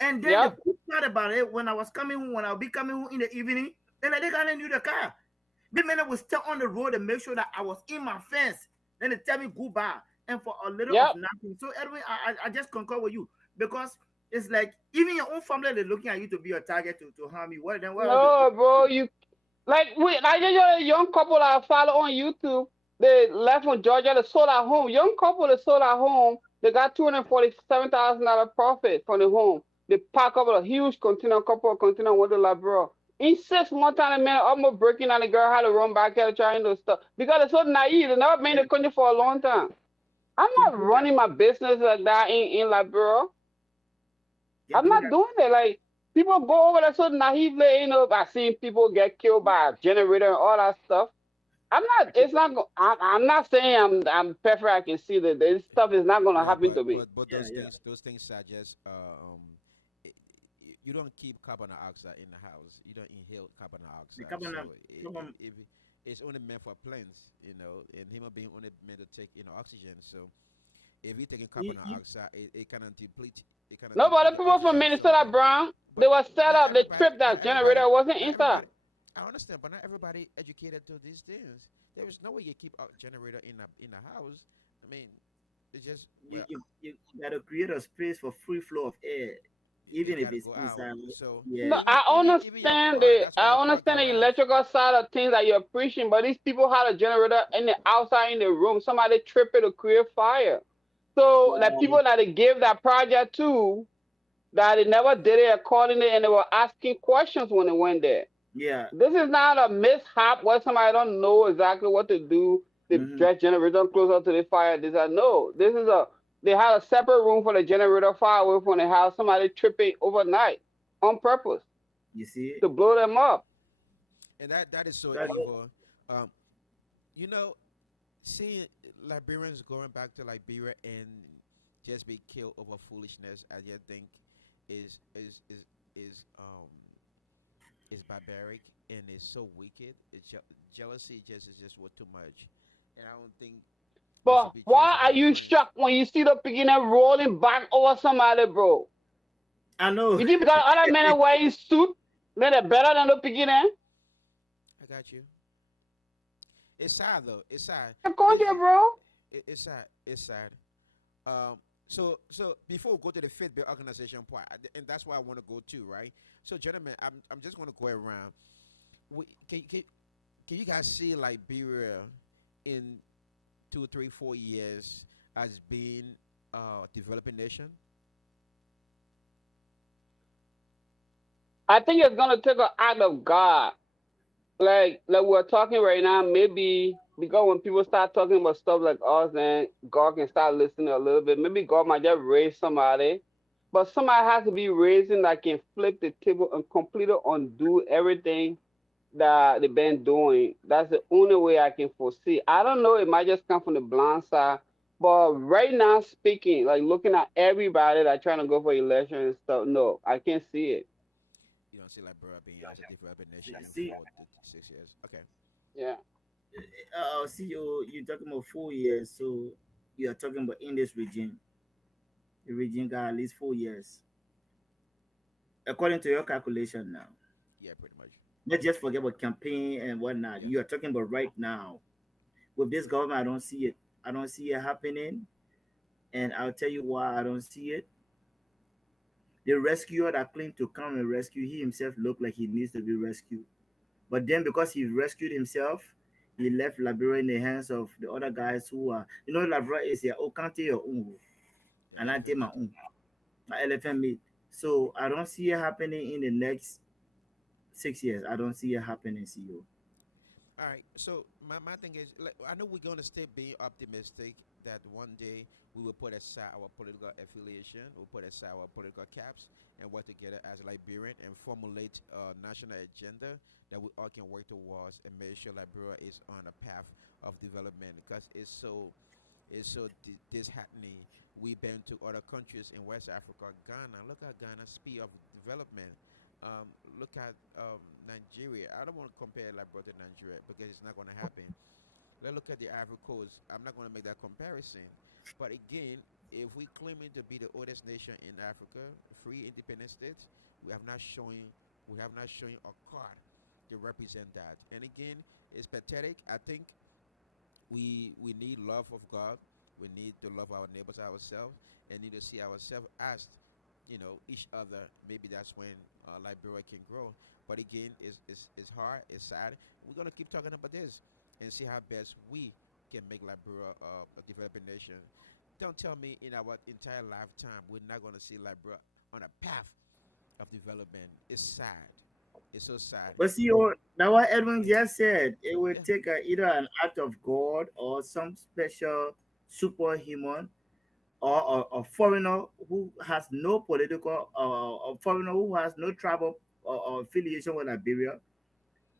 And then the Yep. good part about it, when I was coming home, when I'll be coming home in the evening, then they got a new the car. The men would stay on the road and make sure that I was in my fence. Then they tell me goodbye. And for a little of Yep. nothing. So Edwin, I just concur with you because it's like even your own family they're looking at you to be a target to harm you. What then what else? No, bro. You like a young couple that I follow on YouTube. They left from Georgia. They sold our home. Young couple that sold our home. They got $247,000 profit from the home. They pack up a huge container, couple of container with the Liberia. In 6 months, time, the man almost breaking and the girl had to run back here trying to stuff because they're so naive. They never been in the country for a long time. I'm You not do that. running my business like that in Liberia. You I'm do not that. doing it. Like people go over there so naively, I seen people get killed by a generator and all that stuff. I'm I not. can, It's not. I'm not saying I'm perfect. I can see that this stuff is not gonna Yeah, happen but to me. yeah, yeah. those things suggest i- you don't keep carbon dioxide in the house. You don't inhale carbon The dioxide. carbon, So carbon, if it's only meant for plants, and human being only meant to take oxygen. So if you're taking carbon you, dioxide, it kind of deplete. It kind of No, but deplete the the people from oxygen Minnesota, somewhere. Brown, they But were set not up. The everybody. trip that Not everybody. generator wasn't Not inside. everybody. I understand, but not everybody educated to these things. There is no way you keep a generator in a house. I mean, it's just you, well, you, you gotta create a space for free flow of air, it even if got to it's go out. inside. So Yeah, No, I even your understand car, the that's why your I car understand the garage. electrical side of things that you're preaching, but these people had a generator in the outside in the room. Somebody trip it to create fire. So like well, people that they gave that project to, that they never did it accordingly, and they were asking questions when they went there. yeah. This is not a mishap where somebody don't know exactly what to do. They Hmm. dress generator closer to the fire. This I know. This is a they had a separate room for the generator far away from the house. Somebody tripping overnight on purpose You see, to blow them up. And that is so that evil. Um, you know, seeing Liberians going back to Liberia and just be killed over foolishness, I just think is is is is um is barbaric and is so wicked. Jealousy just what too much, and I don't think we should But be jealous why of are our you friends. shocked when you see the beginner rolling back over somebody, bro? I know. You think because other men are wearing suit, then they're better than the beginner? I got you. It's sad though. It's sad. The country, If bro. it's sad. It's sad. Um, So before we go to the faith based organization part, and that's why I want to go to, right? So, gentlemen, I'm just going to go around. We, can you guys see Liberia in 2, 3, 4 years as being a developing nation? I think it's gonna take an act of God. Like we're talking right now, maybe because when people start talking about stuff like us, then God can start listening a little bit. Maybe God might just raise somebody, but somebody has to be raising that can flip the table and completely undo everything that they've been doing. That's the only way I can foresee. I don't know. It might just come from the blind side. But right now, speaking, like looking at everybody that trying to go for election and stuff, no, I can't see it. You don't see Liberia being as a developing nation in See, 4 to 6 years. Okay. Yeah. CEO, you're talking about 4 years, so you are talking about in this region. The region got at least 4 years, according to your calculation now. Yeah, pretty much. Let's just forget about campaign and whatnot. Yes. You are talking about right now. With this government, I don't see it. I don't see it happening. And I'll tell you why I don't see it. The rescuer that claimed to come and rescue, he himself looked like he needs to be rescued. But then because he rescued himself, he left Liberia in the hands of the other guys who are, Liberia is here, oh, can't take your own. The And I elephant take my meat. own, my elephant meat. So I don't see it happening in the next 6 years. I don't see it happening, CEO. All right. So my thing is, like, I know we're gonna stay being optimistic that one day we will put aside our political affiliation, we'll put aside our political caps, and work together as Liberian and formulate a national agenda that we all can work towards and make sure Liberia is on a path of development because it's so disheartening. We've been to other countries in West Africa, Ghana. Look at Ghana's speed of development. Um, Look at Nigeria. I don't want to compare Liberia to Nigeria because it's not going to happen. Let's look at the Ivory Coast. I'm not going to make that comparison. But again, if we claiming to be the oldest nation in Africa, free independent states, we have not showing we have not showing a card to represent that. And again, it's pathetic. I think we need love of God. We need to love our neighbors ourselves and need to see ourselves as each other. Maybe that's when Liberia can grow. But again, it's hard. It's sad. We're gonna keep talking about this and see how best we can make Liberia a developing nation. Don't tell me in our entire lifetime we're not gonna see Liberia on a path of development. It's sad. It's so sad. But CEO, now what Edwin just said, it would Yeah. take either an act of God or some special superhuman or a foreigner who has no political a foreigner who has no tribal or affiliation with Liberia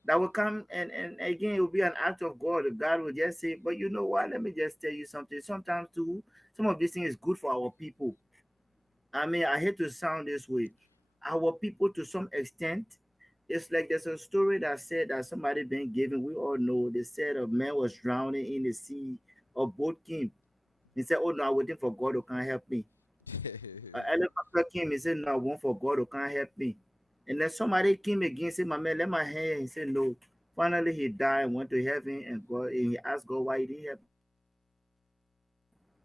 that will come and again it will be an act of God. God will just say, but you know what? Let me just tell you something. Sometimes too, some of these things is good for our people. I mean, I hate to sound this way. Our people, to some extent, it's like there's a story that said that somebody been given. We all know. They said a man was drowning in the sea. A boat came. He said, "Oh no, I'm waiting for God who can help me." An helicopter came. He said, "No, I want for God who can help me." And then somebody came again. Said, "My man, let my hand." He said, "No." Finally, he died and went to heaven. And God, and he asked God why he didn't help him.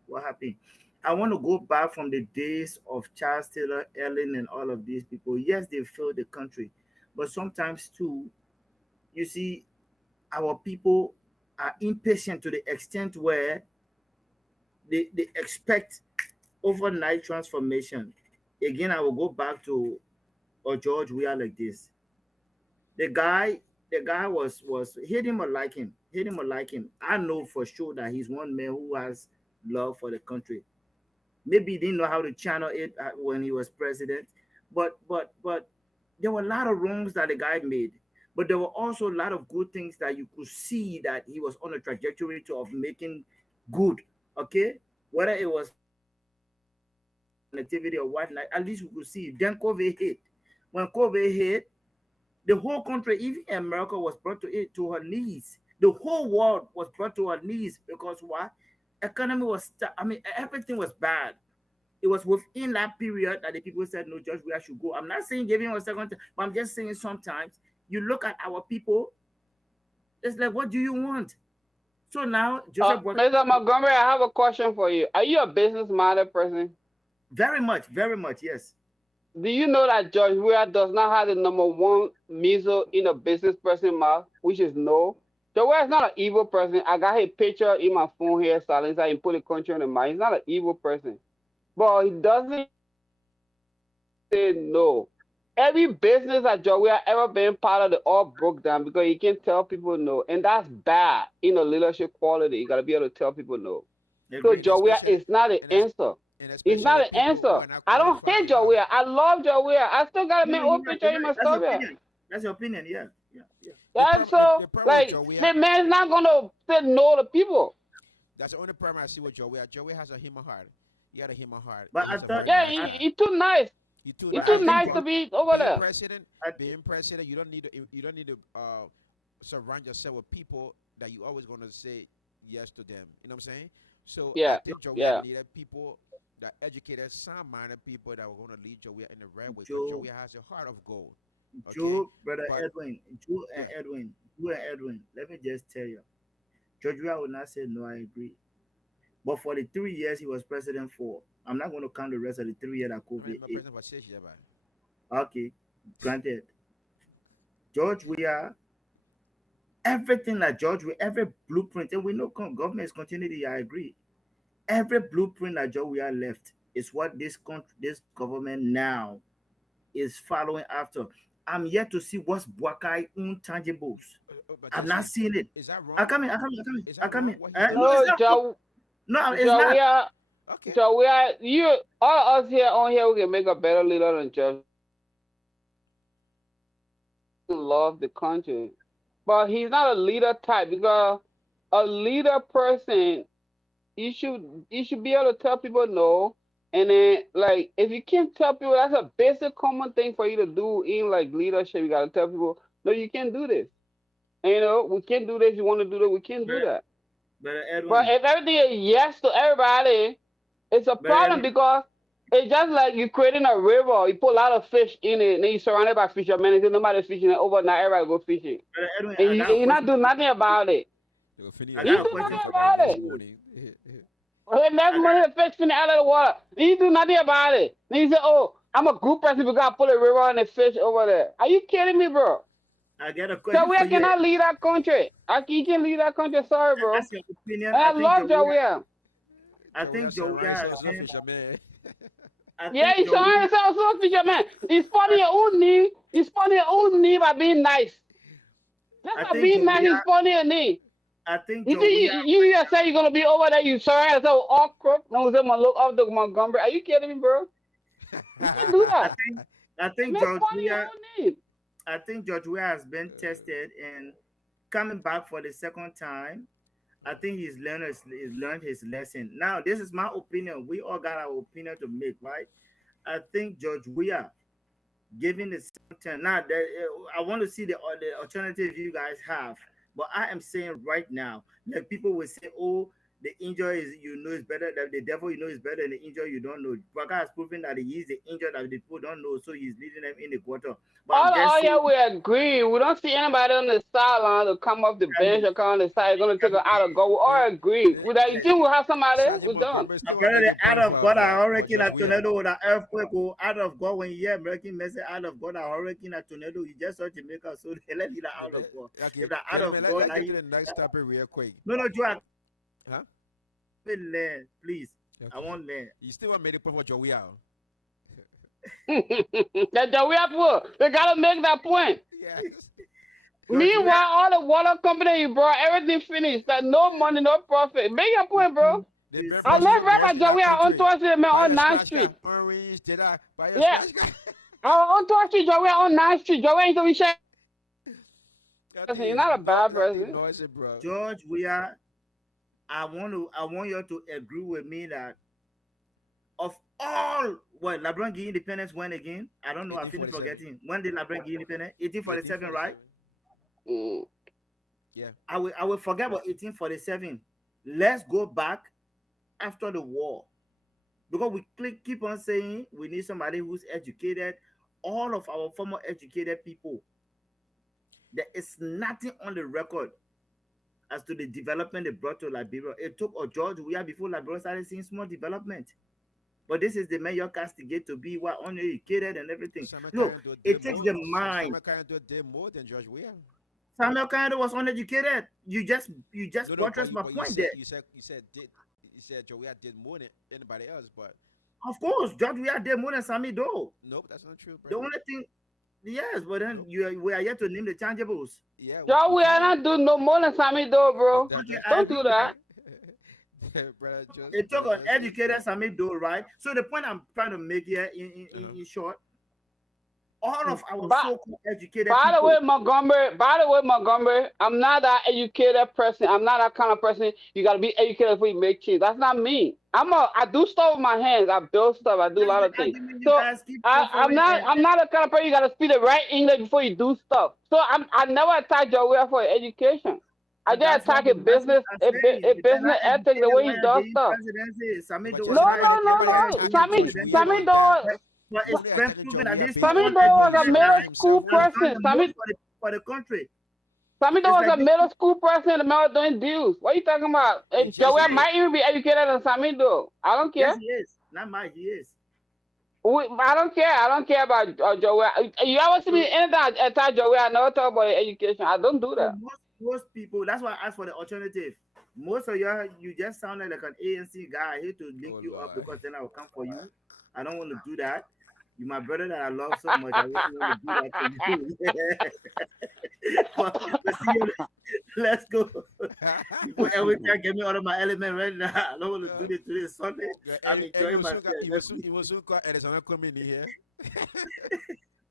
What happened? I want to go back from the days of Charles Taylor, Ellen, and all of these people. Yes, they failed the country, but sometimes too, you see, our people are impatient to the extent where they expect overnight transformation. Again, I will go back to George. We are like this. The guy, the guy was hate him or like him, hate him or like him. I know for sure that he's one man who has love for the country. Maybe he didn't know how to channel it when he was president, but there were a lot of wrongs that the guy made. But there were also a lot of good things that you could see that he was on a trajectory to of making good. Okay, whether it was connectivity or whatnot, at least we could see. Then COVID hit. When COVID hit, the whole country, even America, was brought to it to her knees. The whole world was brought to her knees because what? Economy was, I mean, everything was bad. It was within that period that the people said, no, Judge, we should go. I'm not saying giving him a second time, but I'm just saying sometimes you look at our people, it's like, what do you want? So now Joseph was Mr. Montgomery, I have a question for you. Are you a business-minded person? very much, yes. Do you know that George Weah does not have the number one missile in a business person mouth, which is no? George Weah is not an evil person. I got his picture in my phone here, silence. I can put the country on the mind. He's not an evil person. But he doesn't say no. Every business that George Weah ever been part of, they all broke down because he can't tell people no. And that's bad in a leadership quality. You got to be able to tell people no. So Agreed. and Joey especially is not an and, es- answer. and It's not especially an people who answer. are not I don't hate qualified enough. Joey. I love Joey. I still got a No, man no, old you're right, picture you're in right. my That's your studio. opinion. That's your opinion. Yeah, yeah, yeah. And so, The problem with like, Joey, the man's not gonna say no to people. that's the only problem I see with Joey. Joey has a human heart. He had a human heart, But and I he's a thought, very Yeah, nice he, I, guy. he too nice. He too He but too I nice. think nice But to be over being there. president, I, you don't need to surround yourself with people that you always gonna say yes to them. You know what I'm saying? So I Yeah, think Joey yeah. needed people that educated, sound-minded people that were gonna lead Joey in the right way because Joe, Joey has a heart of gold. Okay, Joe, brother but Edwin, Joe go and ahead. Edwin, Joe and Edwin. Let me just tell you, George Weah would not say no. I agree. But for the 3 years he was president for, I'm not going to count the rest of the 3 years that I mean, COVID my ate. president was 6 years back. Okay, granted. George Weah, everything like George Weah, every blueprint, and we know government is continuity. I agree. Every blueprint that George Weah left is what this country, this government now is following after. I'm yet to see what's Buakai intangibles. But I've guess not what? seen it. Is that I wrong? come in, I come in, I come in, Is I that come wrong? in. What he did? No, it's No, not wrong. No, it's not. Okay. Joey, you, all of us here on here, we can make a better leader than George. Love the country, but he's not a leader type because a leader person, you should be able to tell people no. And then, like, if you can't tell people, that's a basic common thing for you to do in like leadership. You gotta tell people, no, you can't do this. And, we can't do this. You want to do that, we can't do Brother, that. brother But Edwin, if everything is yes to everybody, it's a brother problem Edwin, because it's just like you creating a river. You put a lot of fish in it, and then you surrounded by fishermen. And nobody's fishing it overnight. Everybody go fishing, brother Edwin, and I you, got a and you not question. do nothing about it. They will finish I your You got a fish do for question nothing you for for the about next it. you. morning. The next I got, money the fish finna out of the water. Then you do nothing about it. Then you say, "Oh, I'm a group person because I put a river on the fish over there." Are you kidding me, bro? I got a Joe question for Weah you. cannot lead that country. He can lead that country. Sorry, bro. That's your opinion. And I love Joe Weah. I Joey think has Joe surrounded Weah so has so been. fisherman. I Yeah, think he's Joe trying Weah. to sell so fisherman. He's funny your own knee. He's funny your own knee by being nice. That's I not think being Joe nice. He's Weah. funny your knee. I think You Joe think Weah. you just say you're gonna be over there? You sorry as so awkward. No one's gonna look up to Montgomery. Are you kidding me, bro? You can't do I that. think. I think Make George funny your Weah. own knee. I think George Weah has been tested and coming back for the second time. I think he's learned his lesson. Now, this is my opinion. We all got our opinion to make, right? I think George Weah giving the second time. Now, I want to see the alternative you guys have, but I am saying right now, like people will say, "Oh, the injury is is better than the devil is better than the injury you don't know." Baka has proven that he is the injury that the people don't know, so he's leading them in the quarter. But I'm All just yeah, saying, we agree. We don't see anybody on the sideline to come off the bench Camille, or come on the side. Gonna take Camille, her out of goal. We Eh, all agree. eh, With that, you eh, think we'll have somebody? Sergeant We're done. Montgomery still want to apparently, make a out point of God, a for hurricane, a George Weah. tornado, or an earthquake, or out of God, when you hear American message, out of God, a hurricane, a tornado, you just saw Jamaica, so they let it Yeah, out of God. If okay, they're out gentlemen, of God, let's now get to the next topic real quick. no, no, Joe, I Huh? will learn, please. I Okay. won't learn. You still want to make a point for Joey out? That we have to. They gotta make that point. Yes. George, we Meanwhile, all the water company you brought, everything finished. Like no money, no profit. Make your point, bro. They you bury I see, left petroleum gas Reverend in that Joey on country. Thursday, man, Buy on your 9th splash Street. guy. Orange, Jedi. Buy your Yeah. splash guy. On Thursday, Joey on 9th Street. Joey ain't gonna be sharing. You're not a bad That thing person. noisy, bro. George, I want you to agree with me that of all, what, LeBron give independence when again? I don't know, I finished 1847. forgetting. When did LeBron give independence? 1847, right? 1847. Mm. Yeah. I will forget about 1847. Let's go back after the war. Because we keep on saying we need somebody who's educated. All of our former educated people, there is nothing on the record as to the development they brought to Liberia. It took a George Weah before Liberia started seeing small development. But this is the man you're castigate to be what uneducated and everything. Simon Look, Kayando it did takes more. the mind. Simon Kayando did more than George Weah. Samuel Kanye was uneducated. You just No, buttressed my but you point said there. you said Joe Weah did more than anybody else, but Of course, George Weah did more than Sammy Doe. nope, that's not true, The brother. only thing, yes, but then Nope. we are yet to name the tangibles. Yeah, Joe, we we are can. not doing no more than Sammy though, bro. Okay, I Don't agree do with that. that. brother, It took brother an Joseph. educated Sammy Doe, right? So the point I'm trying to make here, Uh-huh. in short, all of our But so-called educated by the people. way, Montgomery, I'm not that educated person. I'm not that kind of person. You gotta be educated before you make change. That's not me. I do stuff with my hands. I build stuff. I do a That's lot the of things. argument you So guys keep offering, and I'm not the kind of person you gotta speak the right English before you do stuff. So I never attack your way for education. I but just that's what attack the a masses business, are saying. a If they're business not ethic, the educated, way why he are they does in stuff. presidency? But Samido was No, just not no, no, but educated you're to no. be in attacking George Weah presidency, Sammy on that. Doe, but You're it's only been attacking George proven that Weah this based Sammy on Doe was a everything uneducated he did middle guy for school himself. has What? done person. the most for the country. Sammy Doe It's was like a this. middle school person in the middle doing deals. What are you talking about? Just Joey like might even be educated than Sammy Doe. I don't Yes, care. he is. Not my, he is. I don't care. I don't care about Joey. You ever see me So, anytime attack Joey? I never talk about education. I don't do so that. most people, that's why I asked for the alternative. Most of y'all, you just sounded like an ANC guy. I hate to link oh you up Lord. because then I will come for you. I don't want to do that. You my brother that I love so much. I wouldn't want to do that to you. but see, let's go. Before every time get me out of my element right now. I don't want to do Uh, this today Sunday. yeah, I'm Edwin enjoying will soon myself. got- he will soon he will soon call Edison coming in here.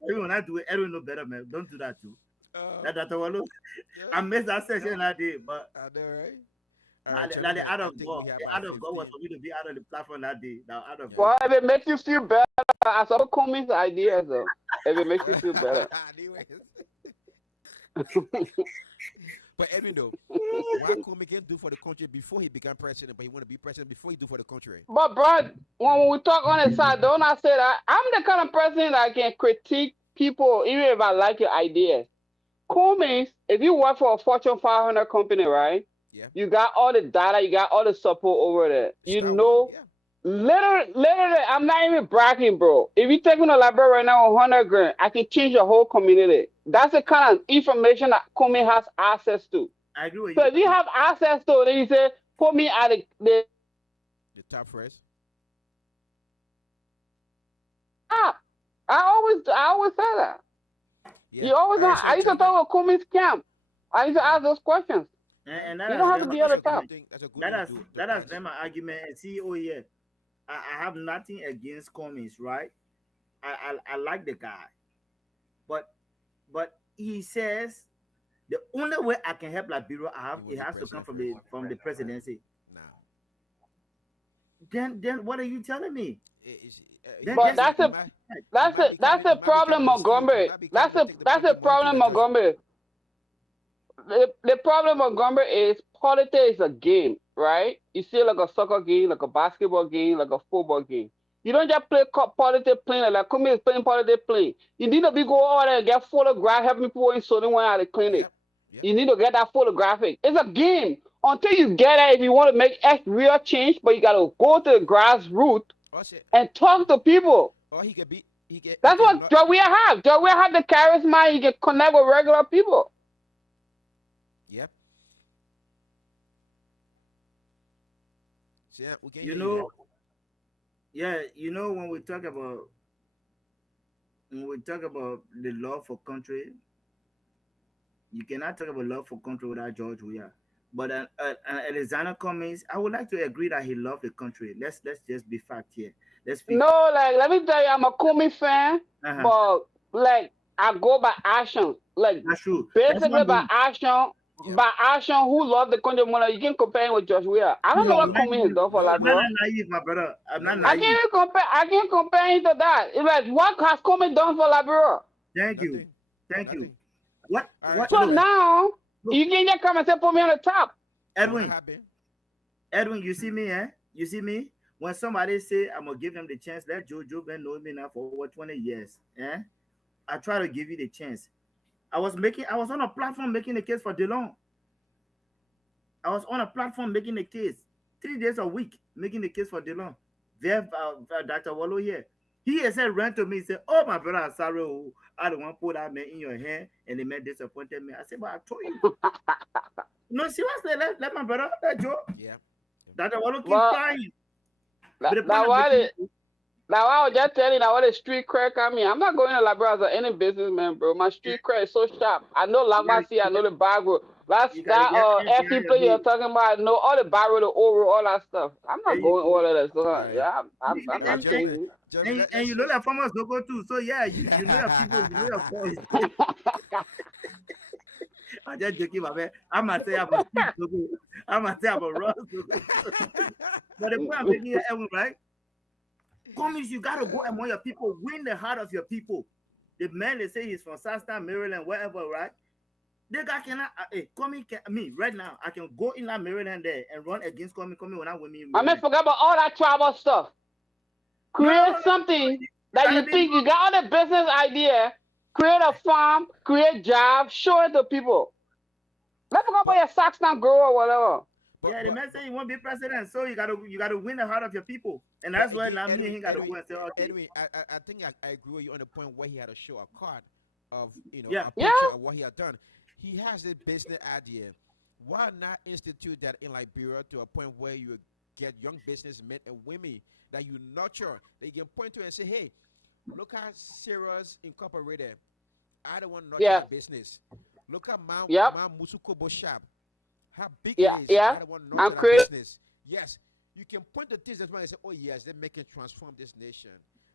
Even when I do it, Edwin know better, man. Don't do that too. uh, That one look. yeah, I missed that session that day, but I know, right? All right, like the gentlemen. out I of think we God. have The about out of God was 15. for me to be out of the platform that day. Now out of Yeah. God. Well, if it makes you feel better, I saw Kumi's ideas though. If it makes you feel better. Anyways, but Edwin, though, what Kumi can do for the country before he became president, but he want to be president before he do for the country. But bro, when we talk on the side, don't I say that I'm the kind of person that can critique people even if I like your ideas. Cool means if you work for a Fortune 500 company, right? Yeah. You got all the data, you got all the support over there. You Start working. know, Yeah. literally, I'm not even bragging, bro. If you take me to library right now, 100 grand, I can change your whole community. That's the kind of information that Kumi has access to. I agree with So you. if you have access to it, then you say, put me at the The top first. top. I always say that. Yeah. You always All right. want. So I used to gentlemen, talk with Kumi's camp. I used to ask those questions. And that You has don't have been to my be at that's the a top. good thing. That's a good that thing has to that has pass. been my argument. And CEO here, I have nothing against comments, right? I like the guy, but he says the only way I can help Liberia, He it was the has to come president first. from the presidency. Nah. Then what are you telling me? Then But that's He might. He might be that's coming. He a might be coming problem, to steal. He Montgomery. might be coming to take That's the a money from problem, the George. Montgomery. The problem, Montgomery, is politics is a game, right? You see, like a soccer game, like a basketball game, like a football game. You don't just play politics playing like Kumi is playing politics playing. You need to be go out there and get photograph, helping people in Southern one at the clinic. Yep. Yep. You need to get that photographic. It's a game. Until you get it, if you want to make real change, but you gotta go to the grassroots Also, and talk to people. or he could be. He can. He That's can what not. Joey have. Joey have the charisma. He can connect with regular people. Yep. So yeah, we can You hear you. know, yeah, when we talk about the love for country, you cannot talk about love for country without George Weah. But Alexander Cummings, I would like to agree that he loved the country. Let's just be fact here. Let's be No, like let me tell you, I'm a Kumi fan, uh-huh. but like I go by action. Like That's true. That's basically not by me. action. Yep. By action, who love the country more? You can compare him with Josh Weah. I don't know No, what Kumi has naive. done for No, like, I'm not bro. that naive, my brother. I'm not no, I can't naive. even compare. I can't compare him to that. It's like what has Kumi done for Liberia? Thank you. nothing. Thank you. Nothing. What All right, what So look, gentlemen. now look, you can just come and say put me on the top. What Edwin, happened? Edwin, you see me, eh? You see me? When somebody say I'm gonna give them the chance, let Jojo Ben know me now for over 20 years. Eh? I try to give you the chance. I was on a platform making a case for DeLong. I was on a platform making the case 3 days a week, making the case for Dylan. There, Dr. Wallow here. He has said, ran to me, he said, "Oh, my brother, I'm sorry. Oh, I don't want to put that man in your hand." And the man disappointed me. I said, "But I told you." No, seriously, let my brother, let Joe. Yeah. Dr. Wallow keep But crying. But the point now I'm making, now I was just telling you now what the street cred got me. I'm not going to Liberia as any businessman, bro. My street cred is so sharp. I know you gotta, Lamasi, I know the Bible. That's you gotta that get anything FE out of play you're me. talking about. I know all the Bible, the oral, all that stuff. I'm There not you going go. all of that stuff. Right. Yeah, I'm Right. not crazy. And you know that farmers don't go too. So yeah, you know your people, you know your boys. I'm just joking, my man. I'm gonna say I'm a street logo. I'm gonna say I'm a Ross logo. But the point I'm making here, Evan, right? Commies, you gotta go among your people, win the heart of your people. The man they say he's from Southtown, Maryland, wherever, right? The guy cannot, hey, Comey can, me right now. I can go in that Maryland there and run against Comey. Comey when I win me in I mean, Maryland. forget about all that tribal stuff. No, Create something you that gotta you be think you got all the business idea. Create a farm, create jobs, show it to people. Let's forget about but your socks not grow or whatever. but yeah, the but man say he won't be president, so you gotta win the heart of your people. And but that's why again, now me and him gotta go and say, okay, Edwin, I think I agree with you on the point where he had to show a card of yeah, a Yeah, picture of what he had done. He has a business idea. Why not institute that in Liberia to a point where you get young businessmen and women that you nurture, that you can point to and say, hey, look at Sarah's Incorporated. I don't want to nurture yeah, her business. Look at yep, my Musukobo shop. How big it yeah, is. yeah. I don't want to I'm nurture that creating. business. Yes, you can point to things that and say, oh yes, they're making transform this nation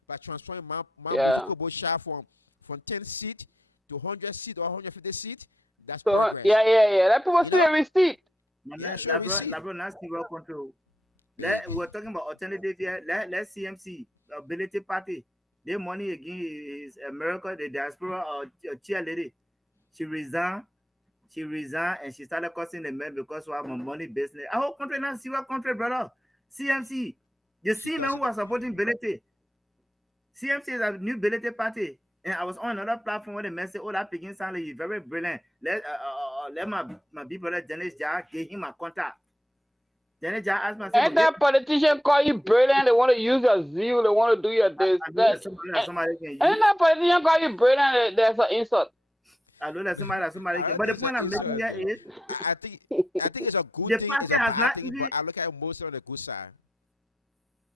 by transforming my Yeah. Musukobo shop from 10 seat to 100 seat or 150 seat. That's So progress. yeah. Let people You see know? the receipt. my Yeah, man, show a receipt. LeBron, now Steve control. Yeah. We're talking about alternative here. Let CMC, Ability Party. Their money again is America, the diaspora, or cheerleader. She resigned. She resigned and she started costing the men because of my money business. Our whole country now see what country, brother. CMC. The same man Because who was supporting Belete. CMC is a new Belete party. And I was on another platform where the man said, "Oh, that picking sound like he's very brilliant. Let my big brother Dennis Jar give him a contact." Dennis Jar asked me, I said, And "But that politician call you brilliant. They want to use your zeal. They want to do your this. I know That. that And somebody can and use. that politician call you brilliant. There's an insult. I know that somebody I can. don't But think the it's an point I'm making insult. here is I think it's a good the thing. It's party a has bad not thing, but even. I look at it mostly on the good side.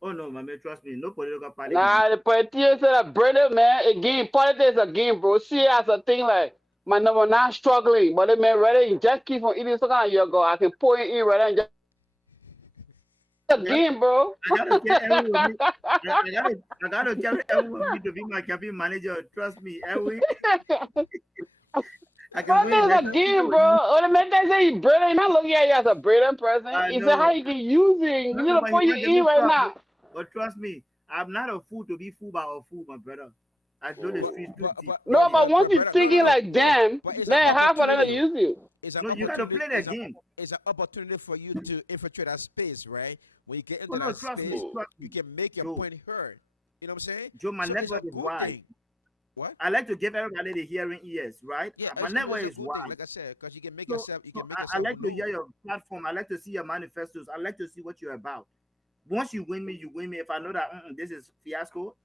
Oh no, my man, trust me, no political party can use. Nah, the politician said a brilliant man. Again, politics again, bro. See it as a thing like my number not struggling. But the man rather you just keep on eating some kind of yogurt. I can pour it in rather than just Yeah, again, bro. I gotta tell everyone with me. I gotta tell everyone with me to be my campaign manager. Trust me, every I can win Politics that again, people bro. use. When the man they say he brilliant, he's not looking at you as a brilliant person. I He said how know. you can using. You No, know the but he point you wants to eat make right sure. now. But trust me, I'm not a fool to be fooled by a fool, my brother. I know the But street too but deep. but No, yeah, but once you brother, thinking like no. damn, But it's an then half of them will opportunity. use you. It's an No, you gotta opportunity. play the game. It's an opportunity for you to infiltrate that space, right? When you get Oh into no, that trust me, space, trust you me, can make your Joe. point heard. You know what I'm saying? Joe, my So it's a network is good wide. thing. What? I like to give everybody the hearing ears, right? Yeah, My network it's a is good thing. wide. Like I said, because you can make So, yourself you so can make I yourself like to hear known. your platform. I like to see your manifestos. I like to see what you're about. Once you win me, you win me. If I know that this is fiasco,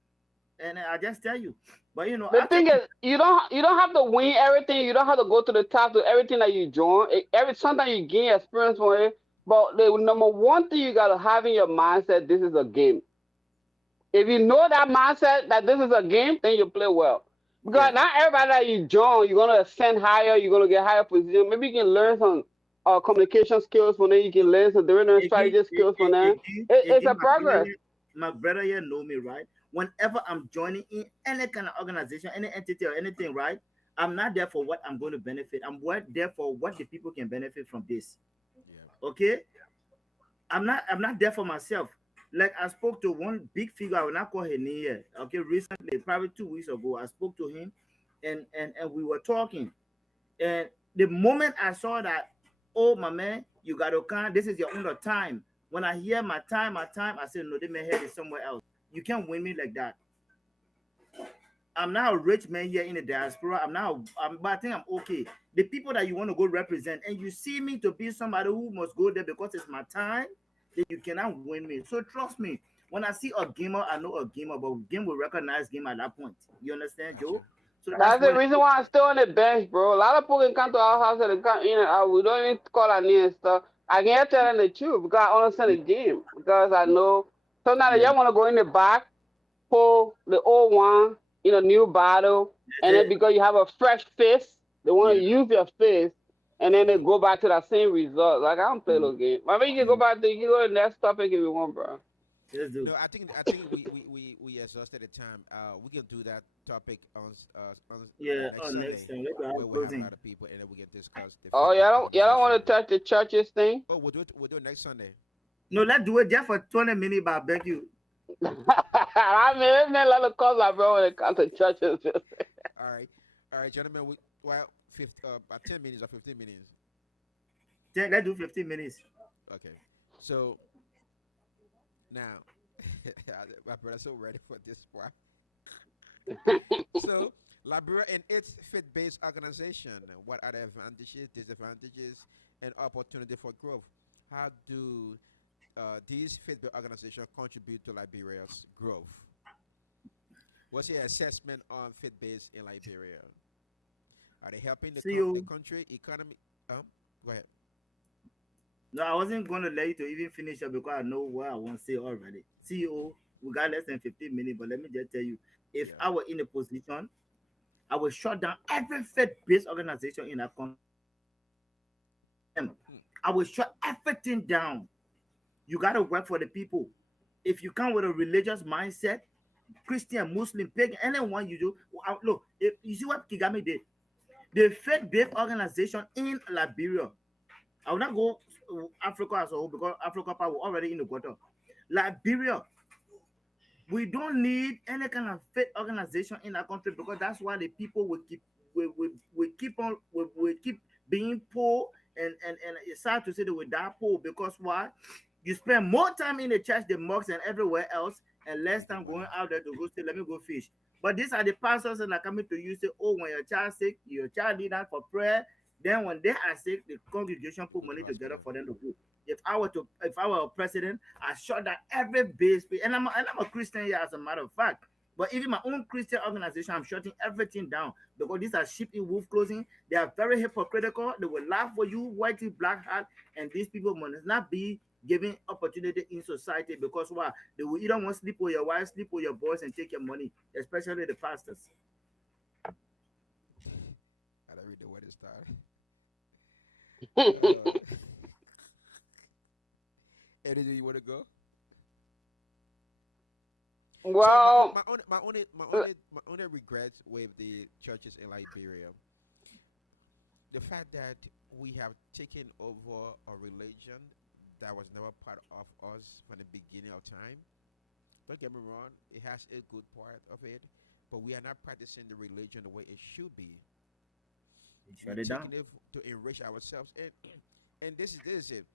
and I just tell you. But The after thing is, you don't have to win everything. You don't have to go to the top to everything that you join. Every sometimes you gain experience from it. But the number one thing you gotta have in your mindset, this is a game. If you know that mindset that this is a game, then you play well. Because yeah, not everybody that you join, you're gonna ascend higher, you're gonna get higher position. Maybe you can learn some communication skills from them, you can learn some different again, strategy skills from them. It's a progress. my brother here know me, right? Whenever I'm joining in any kind of organization, any entity or anything, right? I'm not there for what I'm going to benefit. There for what the people can benefit from this. Yeah. Okay, I'm not there for myself. Like I spoke to one big figure, I will not call her name here. Okay, recently, probably 2 weeks ago, I spoke to him, and we were talking. And the moment I saw that, oh my man, you gotta come. This is your own time. When I hear my time, I said no, they may head it somewhere else. You can't win me like that. I'm now a rich man here in the diaspora. But I think I'm okay. The people that you want to go represent, and you see me to be somebody who must go there because it's my time, then you cannot win me. So trust me. When I see a gamer, I know a gamer, but game will recognize game at that point. You understand, Gotcha. Joe? So that's That's the what it reason is. why I'm still on the bench, bro. A lot of people can come to our house and come in and out. We don't even call our name and stuff. I can't tell them the truth because I understand the game. Because I know sometimes Yeah. y'all want to go in the back, pull the old one in a new bottle, and then Yeah. because you have a fresh fist, they want Yeah. to use your fist, and then they go back to that same result. Like I don't play Mm, those games. I mean, you can go mm. back to you can go to the next topic if you want, bro. Let's do. No, I think we exhausted the time. We can do that topic on Yeah. next On next Sunday, time, let's where have we have a closing. lot of people, and then we can discuss the Oh, feedback y'all don't organization. want to touch the churches thing? Oh, we'll do it. We'll do it next Sunday. No, let's do it just for 20 minutes, but I beg you. I mean, there's been a lot of calls, like, bro, when it comes to churches. All right, all right, gentlemen. About 10 minutes or 15 minutes. Let's do 15 minutes. Okay, so now my brother's so ready for this part. So, Liberia and its faith-based organization. What are the advantages, disadvantages, and opportunity for growth? How do these faith-based organizations contribute to Liberia's growth? What's your assessment on faith-based in Liberia? Are they helping See the you. country economy? Go ahead. No, I wasn't going to let you to even finish up because I know what I want to say already. CEO, we got less than 15 minutes, but let me just tell you, if Yeah. I were in a position, I would shut down every faith-based organization in our country. Hmm. I will shut everything down. You got to work for the people. If you come with a religious mindset, Christian, Muslim, pagan, anyone you do, look, if you see what Kigami did, the faith-based organization in Liberia. I will not go Africa as a whole because Africa power already in the water. Liberia, we don't need any kind of faith organization in our country because that's why the people will keep we keep on we keep being poor and it's sad to say that we die poor because why? You spend more time in the church, the mosques, and everywhere else, and less Making time going money. out there to go say, let me go fish. But these are the pastors that are coming to you say, oh, when your child sick, your child need that for prayer. Then when they are sick, the congregation put Go to money together hospital. for them to go. If I were a president, I shut down every base, and I'm a Christian here as a matter of fact. But even my own Christian organization, I'm shutting everything down because these are sheep in wolf clothing. They are very hypocritical. They will laugh for you, white black hat, and these people must not be given opportunity in society because why? They will either want to sleep with your wife, sleep with your boys, and take your money, especially the pastors. I don't read the word start. Uh, Eddie, do you want to go? So Well, my only regrets with the churches in Liberia, the fact that we have taken over a religion that was never part of us from the beginning of time. Don't get me wrong, it has a good part of it, but we are not practicing the religion the way it should be. We're Shut it down. taking it to enrich ourselves, and and this is it.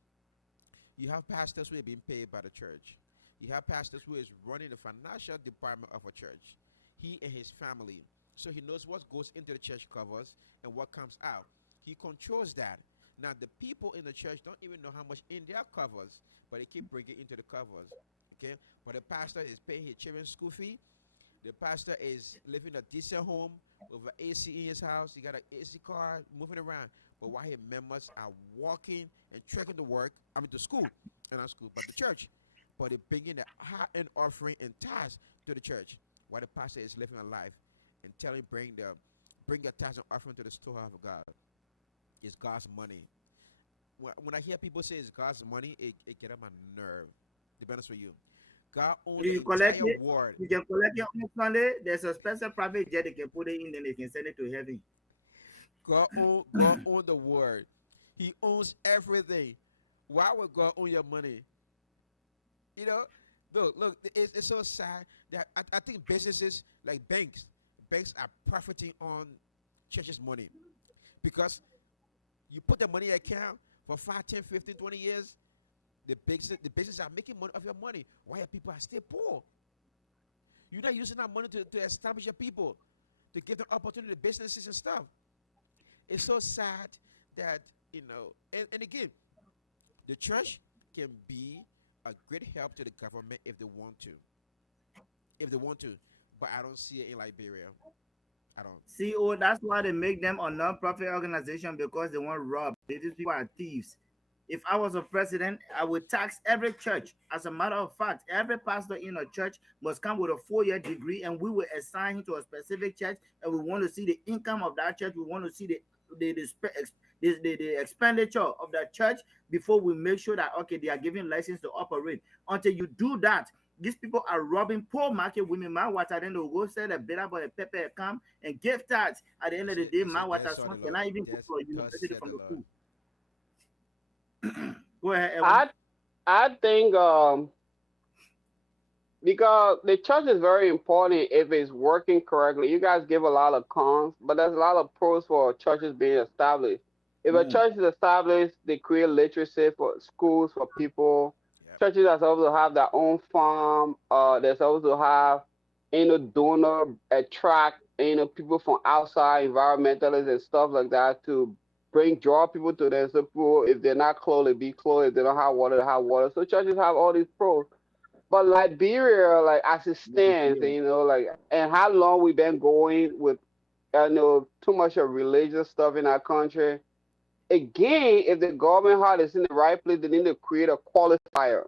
You have pastors who are being paid by the church. You have pastors who is running the financial department of a church. He and his family. So he knows what goes into the church covers and what comes out. He controls that. Now the people in the church don't even know how much in their covers, but they keep bringing into the covers. Okay, but the pastor is paying his children's school fee. The pastor is living in a decent home with an AC in his house. He got an AC car, moving around. But while his members are walking and trekking to work, to school, and not school, but the church. But they bring in the high-end offering and tithes to the church, while the pastor is living a life and telling bring your tithes and offering to the storehouse of God. It's God's money. When I hear people say it's God's money, it get on my nerve. To be honest with you, God owns the You collect entire it, world. you can collect it on Sunday. There's a special private jet they can put it in, then they can send it to heaven. God own the world. He owns everything. Why would God own your money? You know, look, it's so sad that I think businesses like banks are profiting on churches' money because you put the money in account for 5, 10, 15, 20 years. The business are making money of your money. Why are people are still poor? You're not using that money to establish your people. to give them opportunity, businesses and stuff. It's so sad that and again, the church can be a great help to the government if they want to, but I don't see it in Liberia. I don't. See, oh, that's why they make them a non-profit organization because they want to rob. These people are thieves. If I was a president, I would tax every church. As a matter of fact, every pastor in a church must come with a 4-year degree, and we will assign him to a specific church. And we want to see the income of that church. We want to see the expenditure of that church before we make sure that okay, they are giving license to operate. Until you do that, these people are robbing poor market women. My water, then they'll go sell a better boy a pepper come and give tax. At the end of the day, my water That's what the son Lord. cannot even go That's to a thus university said the from the Lord. school. Go ahead, Edwin. I think because the church is very important if it's working correctly. You guys give a lot of cons, but there's a lot of pros for churches being established. If a Mm, church is established, they create literacy for schools for people. Yep. Churches are supposed to have their own farm. They're supposed to have donor attract people from outside, environmentalists and stuff like that to bring draw people to them. So people, if they're not clothed, they be clothed. If they don't have water, they have water. So churches have all these pros. But Liberia, like as it look at stands, and, you. like, and how long we been going with, too much of religious stuff in our country. Again, if the government heart is in the right place, they need to create a qualifier,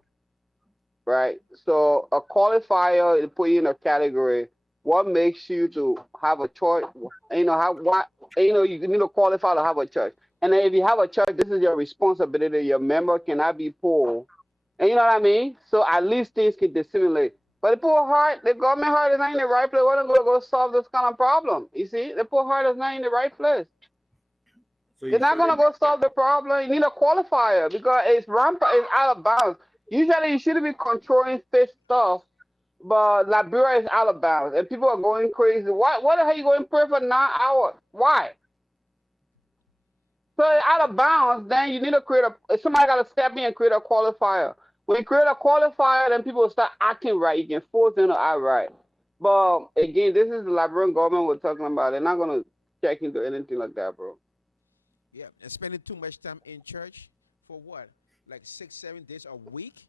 right? So a qualifier to put you in a category. What makes you to have a choice? How what you need to qualify to have a church. And then if you have a church, this is your responsibility. Your member cannot be poor, and you know what I mean? So at least things can dissimulate. But the poor heart, the government heart is not in the right place. We're not going to go solve this kind of problem. You see, the poor heart is not in the right place. So It's you not so going to the go solve the problem. You need a qualifier because it's rampant, it's out of bounds. Usually, you shouldn't be controlling fish stuff, but Liberia is out of bounds, and people are going crazy. Why? What the hell you going to pray for 9 hours? Why? So out of bounds, then you need to create a. Somebody got to step in and create a qualifier. When you create a qualifier, then people will start acting right. You can force them to act right. But again, this is the Liberian government we're talking about. They're not gonna check into anything like that, bro. Yeah, and spending too much time in church for what? Like 6, 7 days a week.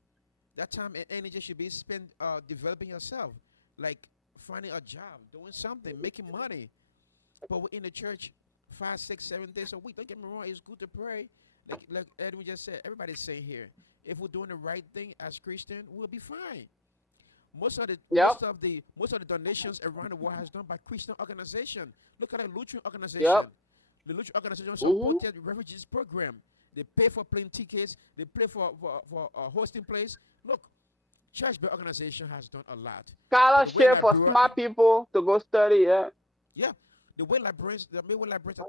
That time and energy should be spent developing yourself, like finding a job, doing something, making money. But we're in the church 5, 6, 7 days a week. Don't get me wrong; it's good to pray. Like Edwin just said, everybody's saying here, if we're doing the right thing as Christian, we'll be fine. Most of the Yep, donations around the world has done by Christian organization. Look at the Lutheran yep. organization. The Lutheran organization Mhm. supported refugees program. They pay for plane tickets. They pay for hosting place. Look, church based organization has done a lot. But the way Scholarship for Liberia, smart people to go study. Yeah. yeah, the way Librarians are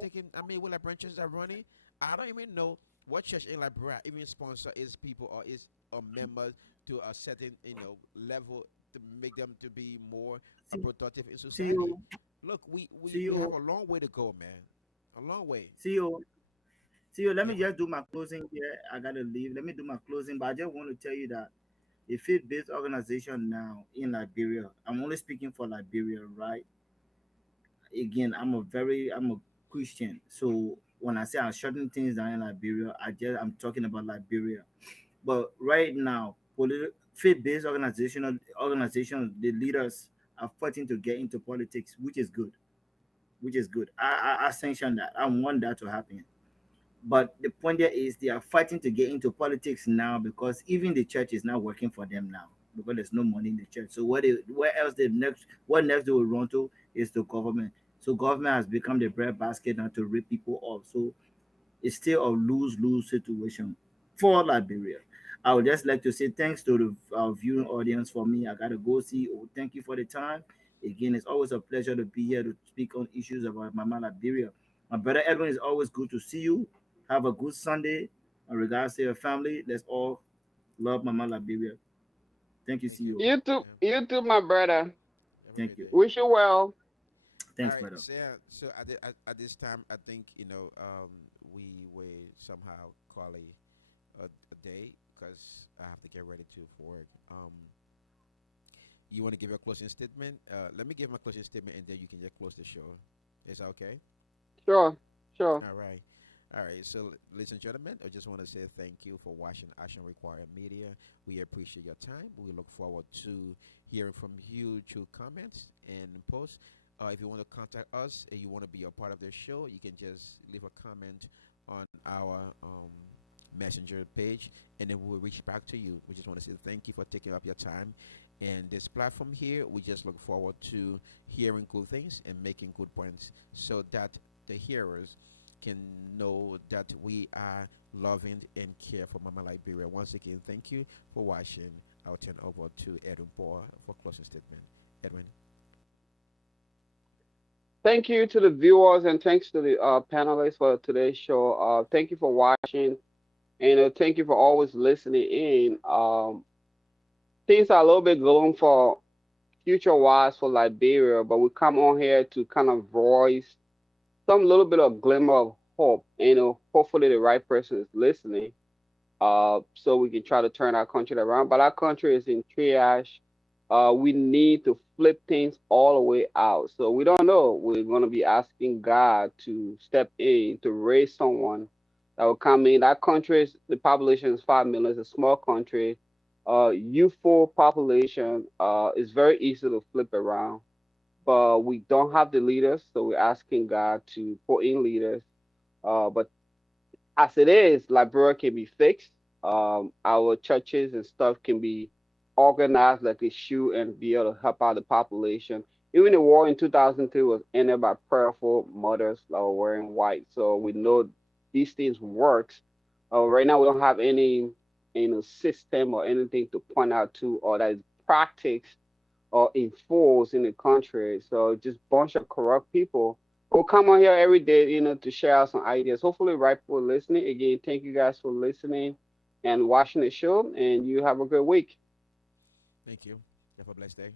taking, way Librarian churches are running, I don't even know what church in Liberia even sponsor its people or is a member to a certain level to make them to be more see, productive in society. CEO, Look, we have CEO, a long way to go, man. A long way. CEO, CEO. Let Yeah, me man. just do my closing here. I gotta leave. Let me do my closing, but I just want to tell you that a faith-based organization now in Liberia. I'm only speaking for Liberia, right? Again, I'm a Christian, so when I say I'm shutting things down in Liberia, I'm talking about Liberia. But right now, faith-based organizations, the leaders are fighting to get into politics, which is good. Which is good. I sanction that. I want that to happen. But the point there is they are fighting to get into politics now because even the church is not working for them now because there's no money in the church. So where else what next they will run to is the government. So government has become the bread basket now to rip people off. So it's still a lose-lose situation for Liberia. I would just like to say thanks to the viewing audience for me. I gotta go see. Oh, thank you for the time. Again, it's always a pleasure to be here to speak on issues about Mama Liberia. My brother Edwin, is always good to see you. Have a good Sunday. In regards to your family, let's all love Mama Liberia. Thank you, Thank you, CEO. man. You too, my brother. Have a Thank great you. day. Wish you well. All Thanks, right. brother. So yeah. So at this time, I think we will somehow call a day because I have to get ready to for work. You want to give your closing statement? Let me give my closing statement, and then you can just close the show. Is that okay? Sure, sure. All right. All right. So, ladies and gentlemen, I just want to say thank you for watching Action Required Media. We appreciate your time. We look forward to hearing from you through comments and posts. If you want to contact us and you want to be a part of the show, you can just leave a comment on our messenger page, and then we'll reach back to you. We just want to say thank you for taking up your time. And this platform here, we just look forward to hearing good things and making good points so that the hearers can know that we are loving and care for Mama Liberia. Once again, thank you for watching. I'll turn over to Edwin Poor for closing statement. Edwin. Thank you to the viewers and thanks to the panelists for today's show. Thank you for watching and thank you for always listening in. Things are a little bit gloom for future wise for Liberia, but we come on here to kind of voice some little bit of glimmer of hope. Hopefully the right person is listening, so we can try to turn our country around. But our country is in triage. We need to flip things all the way out. So we don't know. We're going to be asking God to step in to raise someone that will come in. That country is the population is 5 million. It's a small country. Youthful population is very easy to flip around, but we don't have the leaders. So we're asking God to put in leaders. But as it is, Liberia can be fixed. Our churches and stuff can be organized like they should and be able to help out the population. Even the war in 2003 was ended by prayerful mothers that were wearing white. So we know these things works. Right now, we don't have any system or anything to point out to or that is practiced or enforced in the country. So just bunch of corrupt people who come on here every day, to share out some ideas. Hopefully, right people listening. Again, thank you guys for listening and watching the show, and you have a good week. Thank you. Have a blessed day.